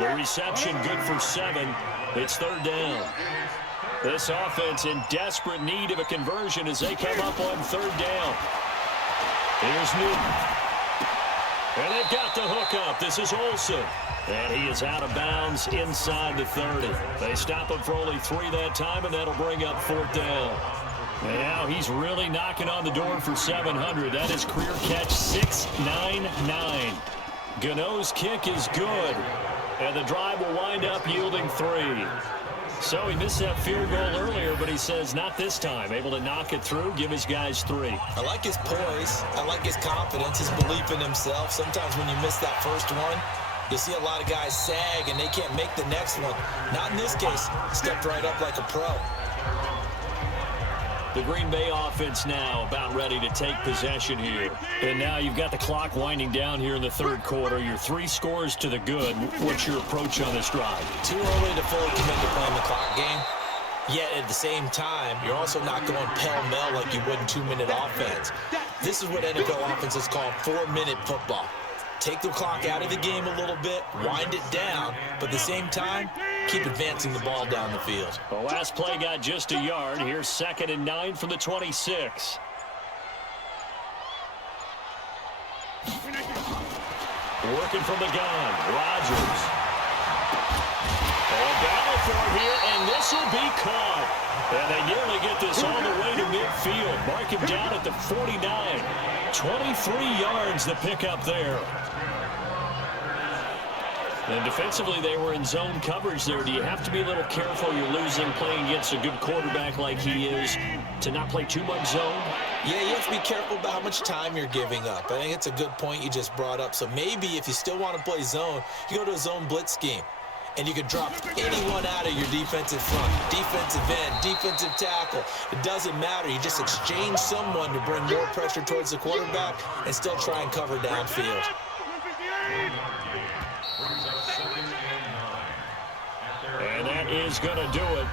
The reception good for 7. It's 3rd down. This offense in desperate need of a conversion as they come up on 3rd down. Here's Newton. And they've got the hook up. This is Olsen. And he is out of bounds inside the 30. They stop him for only 3 that time, and that'll bring up 4th down. And now he's really knocking on the door for 700. That is career catch 699. Gano's kick is good. And the drive will wind up yielding 3. So he missed that field goal earlier, but he says not this time. Able to knock it through, give his guys 3. I like his poise. I like his confidence, his belief in himself. Sometimes when you miss that first one, you see a lot of guys sag and they can't make the next one. Not in this case. Stepped right up like a pro. The Green Bay offense now about ready to take possession here. And now you've got the clock winding down here in the 3rd quarter. Your 3 scores to the good. What's your approach on this drive? Too early to fully commit to playing the clock game. Yet at the same time, you're also not going pell-mell like you would in 2-minute offense. This is what NFL offenses call 4-minute football. Take the clock out of the game a little bit, wind it down, but at the same time, keep advancing the ball down the field. The last play got just a yard. Here's 2nd and 9 from the 26. Working from the gun, Rodgers. A battle for it here, and this will be caught. And they nearly get this all the way to midfield. Mark him down at the 49. 23 yards the pickup there. And defensively, they were in zone coverage there. Do you have to be a little careful? You're losing playing against a good quarterback like he is to not play too much zone? Yeah, you have to be careful about how much time you're giving up. I think it's a good point you just brought up. So maybe if you still want to play zone, you go to a zone blitz scheme. And you can drop anyone out of your defensive front, defensive end, defensive tackle. It doesn't matter. You just exchange someone to bring more pressure towards the quarterback and still try and cover downfield. And that is going to do it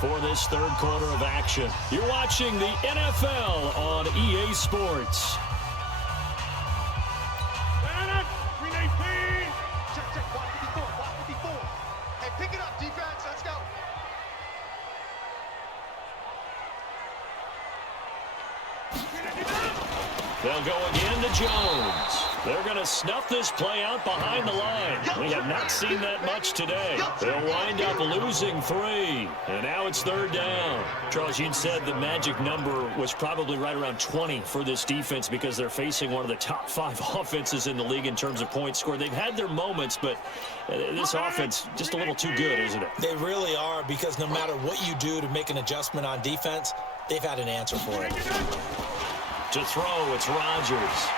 for this 3rd quarter of action. You're watching the NFL on EA Sports. Pick it up, defense. Let's go. They'll go again to Jones. They're going to snuff this play out behind the line. We have not seen that much today. They'll wind up losing 3. And now it's 3rd down. Charles, you'd said the magic number was probably right around 20 for this defense because they're facing one of the top 5 offenses in the league in terms of points scored. They've had their moments, but this offense just a little too good, isn't it? They really are, because no matter what you do to make an adjustment on defense, they've had an answer for it. To throw, it's Rodgers.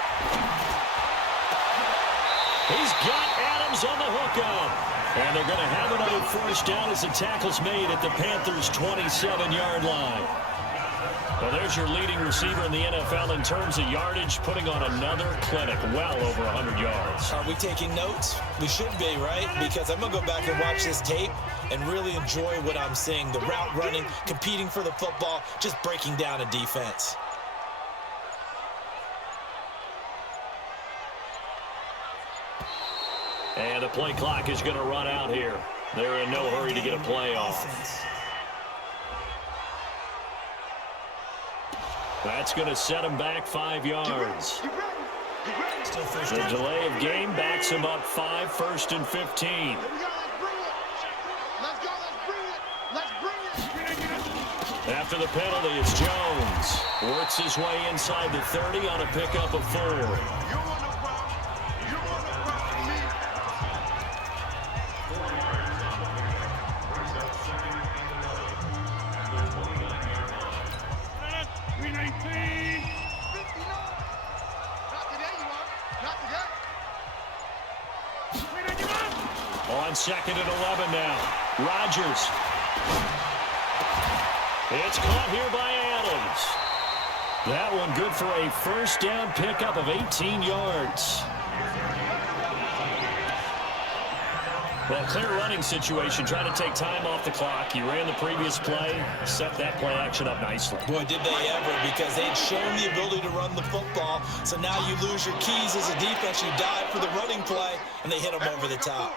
He's got Adams on the hookup. And they're going to have another 1st down as the tackle's made at the Panthers' 27-yard line. Well, there's your leading receiver in the NFL in terms of yardage, putting on another clinic, well over 100 yards. Are we taking notes? We should be, right? Because I'm going to go back and watch this tape and really enjoy what I'm seeing. The route running, competing for the football, just breaking down a defense. And the play clock is going to run out here. They're in no hurry to get a play off. That's going to set them back 5 yards. The delay of game backs them up 5, 1st and 15. After the penalty, it's Jones. Works his way inside the 30 on a pickup of 4. On 2nd and 11 now. Rodgers. It's caught here by Adams. That one good for a 1st down pickup of 18 yards. Well, clear running situation, trying to take time off the clock. You ran the previous play, set that play action up nicely. Boy, did they ever, because they'd shown the ability to run the football. So now you lose your keys as a defense. You dive for the running play, and they hit them over the top.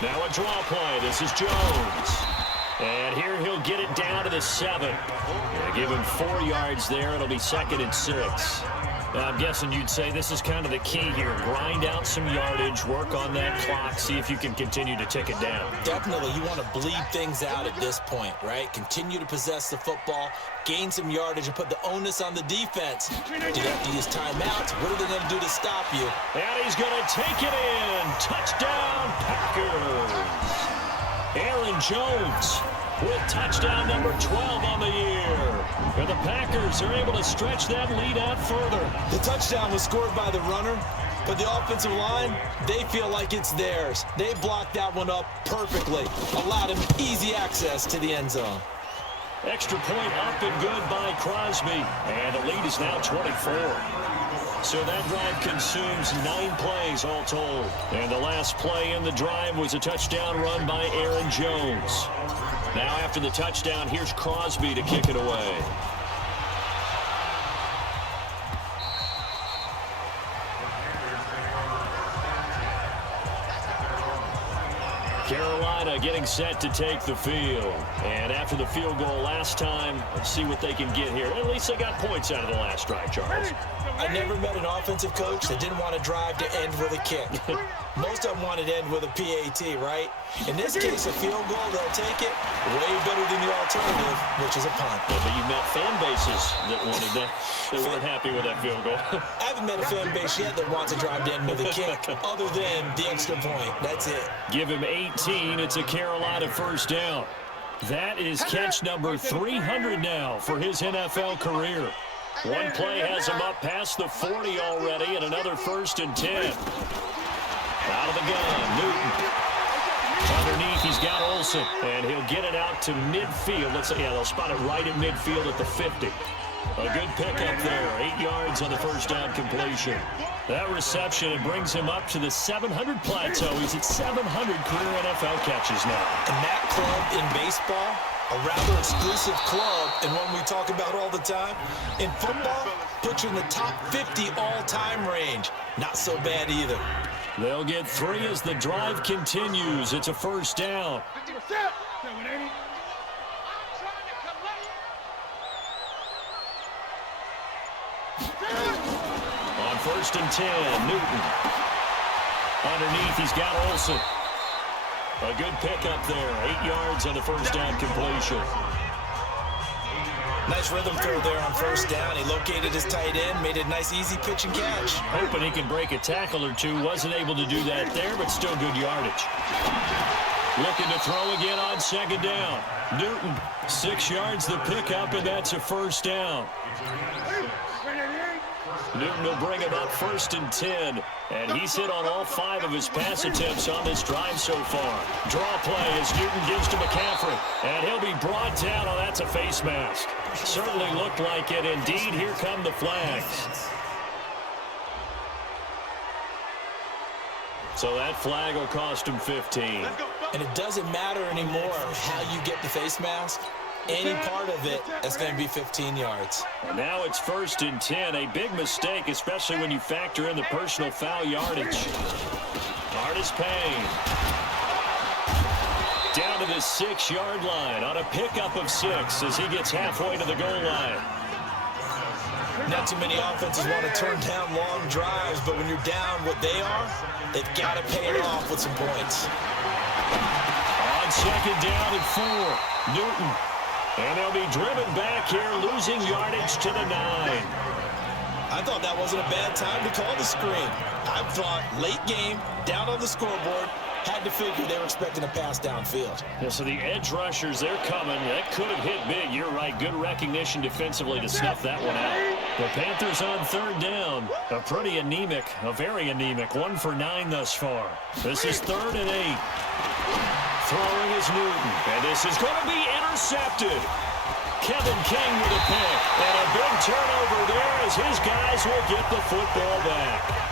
Now a draw play. This is Jones. And here he'll get it down to the 7. Give him 4 yards there. It'll be 2nd and 6. Now, I'm guessing you'd say this is kind of the key here. Grind out some yardage, work on that clock, see if you can continue to tick it down. Definitely. You want to bleed things out at this point, right? Continue to possess the football, gain some yardage, and put the onus on the defense. Do they have to use timeouts? What are they going to do to stop you? And he's going to take it in. Touchdown, Packers. Aaron Jones with touchdown number 12 on the year. And the Packers are able to stretch that lead out further. The touchdown was scored by the runner, but the offensive line, they feel like it's theirs. They blocked that one up perfectly, allowed him easy access to the end zone. Extra point up and good by Crosby. And the lead is now 24. So that drive consumes 9 plays all told. And the last play in the drive was a touchdown run by Aaron Jones. Now after the touchdown, here's Crosby to kick it away. Carolina getting set to take the field. And after the field goal last time, let's see what they can get here. At least they got points out of the last drive, Charles. I never met an offensive coach that didn't want to drive to end with a kick. Most of them wanted to end with a PAT, right? In this case, a field goal, they'll take it. Way better than the alternative, which is a punt. Yeah, but you met fan bases that wanted that. They weren't happy with that field goal. I haven't met a fan base yet that wants to drive to end with a kick, other than the extra point. That's it. Give him 18. It's a Carolina 1st down. That is catch number 300 now for his NFL career. One play has him up past the 40 already, and another 1st and 10. Out of the gun, Newton. Underneath, he's got Olsen, and he'll get it out to midfield. Let's say, yeah, they'll spot it right at midfield at the 50. A good pickup there, 8 yards on the 1st down completion. That reception, it brings him up to the 700 plateau. He's at 700 career NFL catches now. And that club in baseball, a rather exclusive club, and one we talk about all the time. In football, puts you in the top 50 all-time range. Not so bad either. They'll get 3 as the drive continues. It's a 1st down. First and 10, Newton. Underneath, he's got Olsen. A good pickup there, 8 yards on the first down completion. Nice rhythm throw there on first down. He located his tight end, made a nice easy pitch and catch. Hoping he can break a tackle or two. Wasn't able to do that there, but still good yardage. Looking to throw again on second down. Newton, 6 yards the pickup, and that's a first down. Newton will bring him up first and 10, and he's hit on all 5 of his pass attempts on this drive so far. Draw play as Newton gives to McCaffrey, and he'll be brought down. Oh, that's a face mask. Certainly looked like it. Indeed, here come the flags. So that flag will cost him 15. And it doesn't matter anymore how you get the face mask. Any part of it, that's going to be 15 yards. And now it's first and 10. A big mistake, especially when you factor in the personal foul yardage. Artis Payne. Down to the 6-yard line on a pickup of 6 as he gets halfway to the goal line. Not too many offenses want to turn down long drives, but when you're down what they are, they've got to pay it off with some points. On second down and 4, Newton. And they'll be driven back here, losing yardage to the 9. I thought that wasn't a bad time to call the screen. I thought late game, down on the scoreboard, had to figure they were expecting a pass downfield. Yeah, so the edge rushers, they're coming. That could have hit big. You're right. Good recognition defensively to snuff that one out. The Panthers on third down. A pretty anemic, a very anemic. 1 for 9 thus far. This is 3rd and 8. Throwing is Newton, and this is going to be intercepted. Kevin King with a pick, and a big turnover there as his guys will get the football back.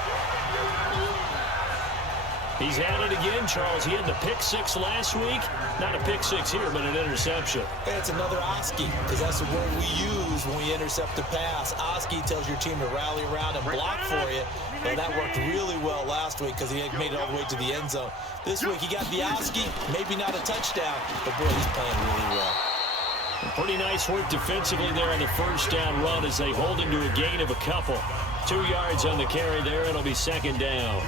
He's had it again, Charles. He had the pick 6 last week. Not a pick 6 here, but an interception. It's another Oski, because that's the word we use when we intercept a pass. Oski tells your team to rally around and block for you. Well, that worked really well last week because he had made it all the way to the end zone. This week he got the Oski, maybe not a touchdown, but boy, he's playing really well. Pretty nice work defensively there on the first down run as they hold him to a gain of a couple. 2 yards on the carry there. It'll be second down.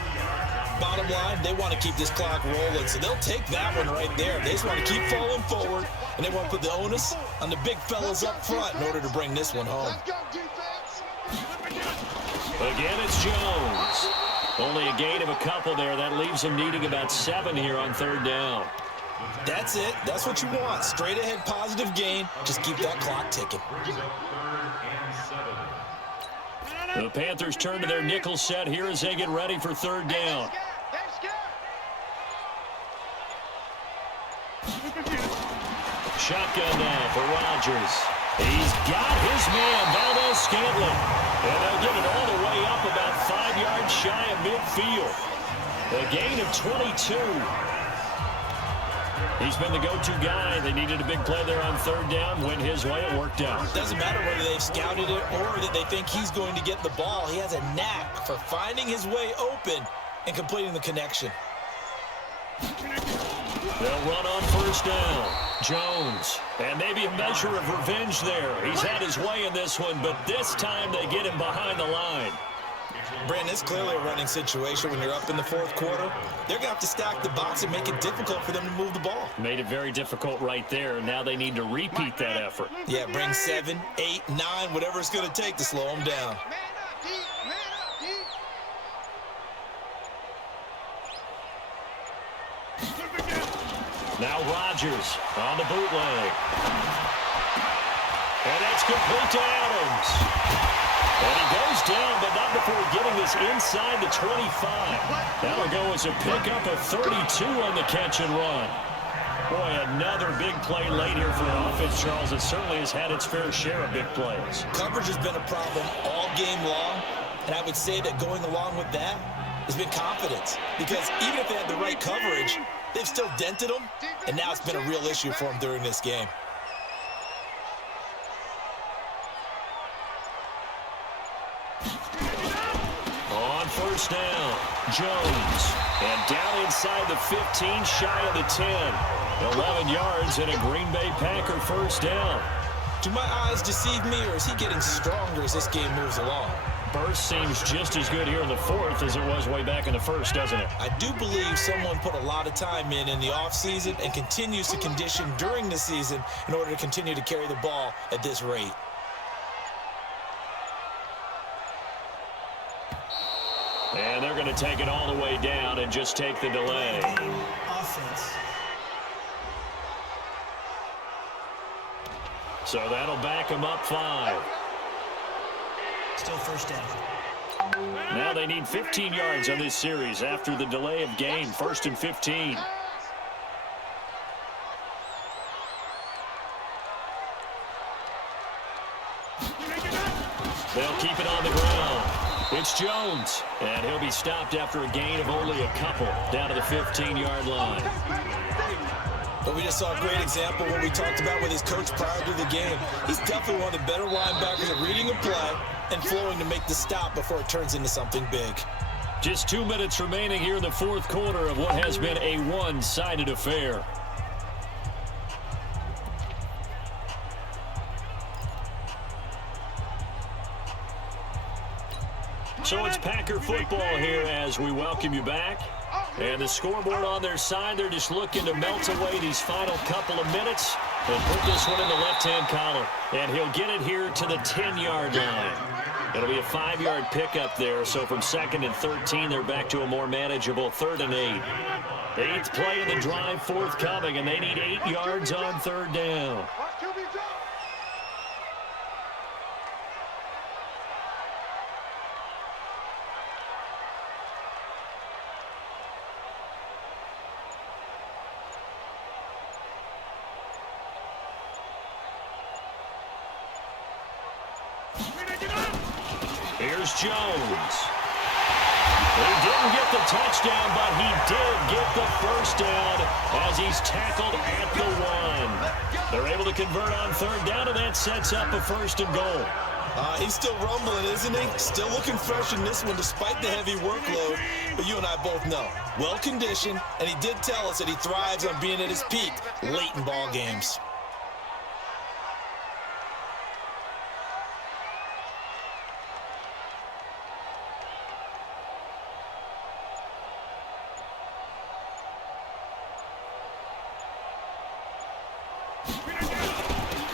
Bottom line, they want to keep this clock rolling, so they'll take that one right there. They just want to keep falling forward, and they want to put the onus on the big fellas up front in order to bring this one home. Again, it's Jones. Only a gain of a couple there. That leaves him needing about 7 here on third down. That's it. That's what you want. Straight ahead positive gain. Just keep that clock ticking. The Panthers turn to their nickel set here as they get ready for third down. Shotgun now for Rodgers. He's got his man, Valdez-Scantling. And they'll get it all the way up about 5 yards shy of midfield. A gain of 22. He's been the go-to guy. They needed a big play there on third down. Went his way. It worked out. Doesn't matter whether they've scouted it or that they think he's going to get the ball. He has a knack for finding his way open and completing the connection. They'll run on first down. Jones. And maybe a measure of revenge there. He's had his way in this one, but this time they get him behind the line. Brandon, it's clearly a running situation when you're up in the fourth quarter. They're going to have to stack the box and make it difficult for them to move the ball. Made it very difficult right there. Now they need to repeat that effort. Yeah, bring 7, 8, 9, whatever it's going to take to slow them down. Now Rodgers on the bootleg. And that's complete to Adams. And he goes down, but not before getting this inside the 25. That'll go as a pickup of 32 on the catch and run. Boy, another big play late here for an offense, Charles. It certainly has had its fair share of big plays. Coverage has been a problem all game long, and I would say that going along with that has been confidence. Because even if they had the right coverage, they've still dented them, and now it's been a real issue for them during this game. First down, Jones. And down inside the 15, shy of the 10. 11 yards and a Green Bay Packer first down. Do my eyes deceive me, or is he getting stronger as this game moves along? burst seems just as good here in the fourth as it was way back in the first, doesn't it? I do believe someone put a lot of time in the offseason and continues to condition during the season in order to continue to carry the ball at this rate. And they're going to take it all the way down and just take the delay. Offense. So that'll back them up 5. Still first down. Now they need 15 yards on this series after the delay of game. 1st and 15. They'll keep it on the ground. It's Jones, and he'll be stopped after a gain of only a couple down to the 15-yard line. But we just saw a great example of what we talked about with his coach prior to the game. He's definitely one of the better linebackers at reading a play and flowing to make the stop before it turns into something big. Just 2 minutes remaining here in the fourth quarter of what has been a one-sided affair. So it's Packer football here as we welcome you back. And the scoreboard on their side, they're just looking to melt away these final couple of minutes and put this one in the left-hand column. And he'll get it here to the 10-yard line. It'll be a 5-yard pickup there. So from 2nd and 13, they're back to a more manageable 3rd and 8. 8th play of the drive forthcoming, and they need 8 yards on 3rd down. Here's Jones. He didn't get the touchdown, but he did get the first down as he's tackled at the 1. They're able to convert on 3rd down, and that sets up a 1st and goal. He's still rumbling, isn't he? Still looking fresh in this one despite the heavy workload. But you and I both know, well-conditioned, and he did tell us that he thrives on being at his peak late in ball games.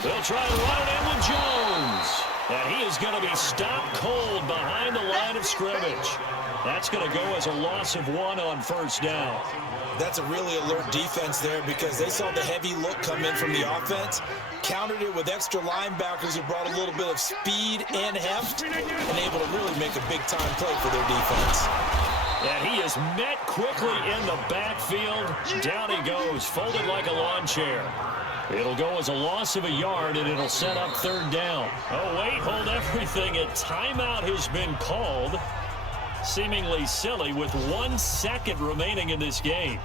They'll try and run it in with Jones. And he is going to be stopped cold behind the line of scrimmage. That's going to go as a loss of 1 on 1st down. That's a really alert defense there because they saw the heavy look come in from the offense, countered it with extra linebackers who brought a little bit of speed and heft, and able to really make a big-time play for their defense. And he is met quickly in the backfield. Down he goes, folded like a lawn chair. It'll go as a loss of a yard, and it'll set up 3rd down. Oh, wait, hold everything. A timeout has been called. Seemingly silly with 1 second remaining in this game.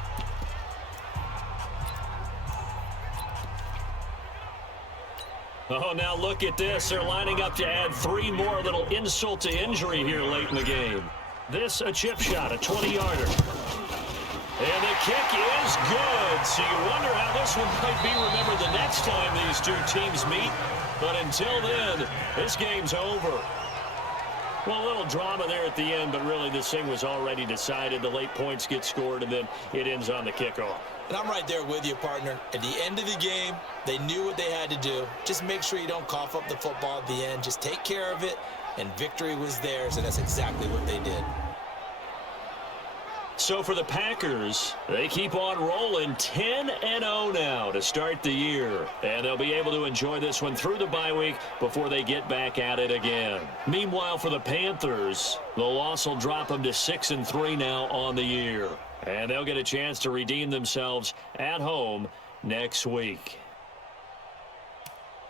Oh, now look at this. They're lining up to add 3 more. Little insult to injury here late in the game. This a chip shot, a 20-yarder. And the kick is good. So you wonder how this one might be remembered the next time these two teams meet. But until then, this game's over. Well, a little drama there at the end, but really this thing was already decided. The late points get scored, and then it ends on the kickoff. And I'm right there with you, partner. At the end of the game, they knew what they had to do. Just make sure you don't cough up the football at the end. Just take care of it, and victory was theirs, and that's exactly what they did. So for the Packers, they keep on rolling 10-0 now to start the year. And they'll be able to enjoy this one through the bye week before they get back at it again. Meanwhile, for the Panthers, the loss will drop them to 6-3 now on the year. And they'll get a chance to redeem themselves at home next week.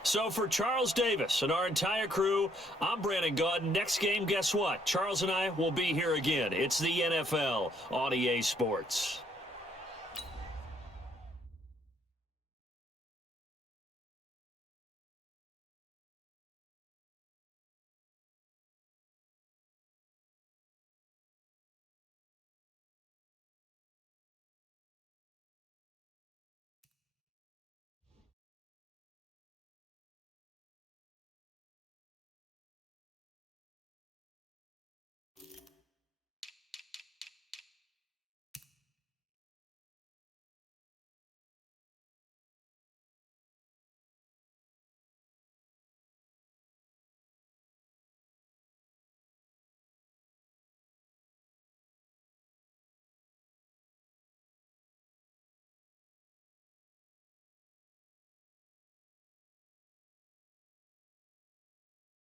So for Charles Davis and our entire crew, I'm Brandon Gaudin. Next game, guess what? Charles and I will be here again. It's the NFL on EA Sports.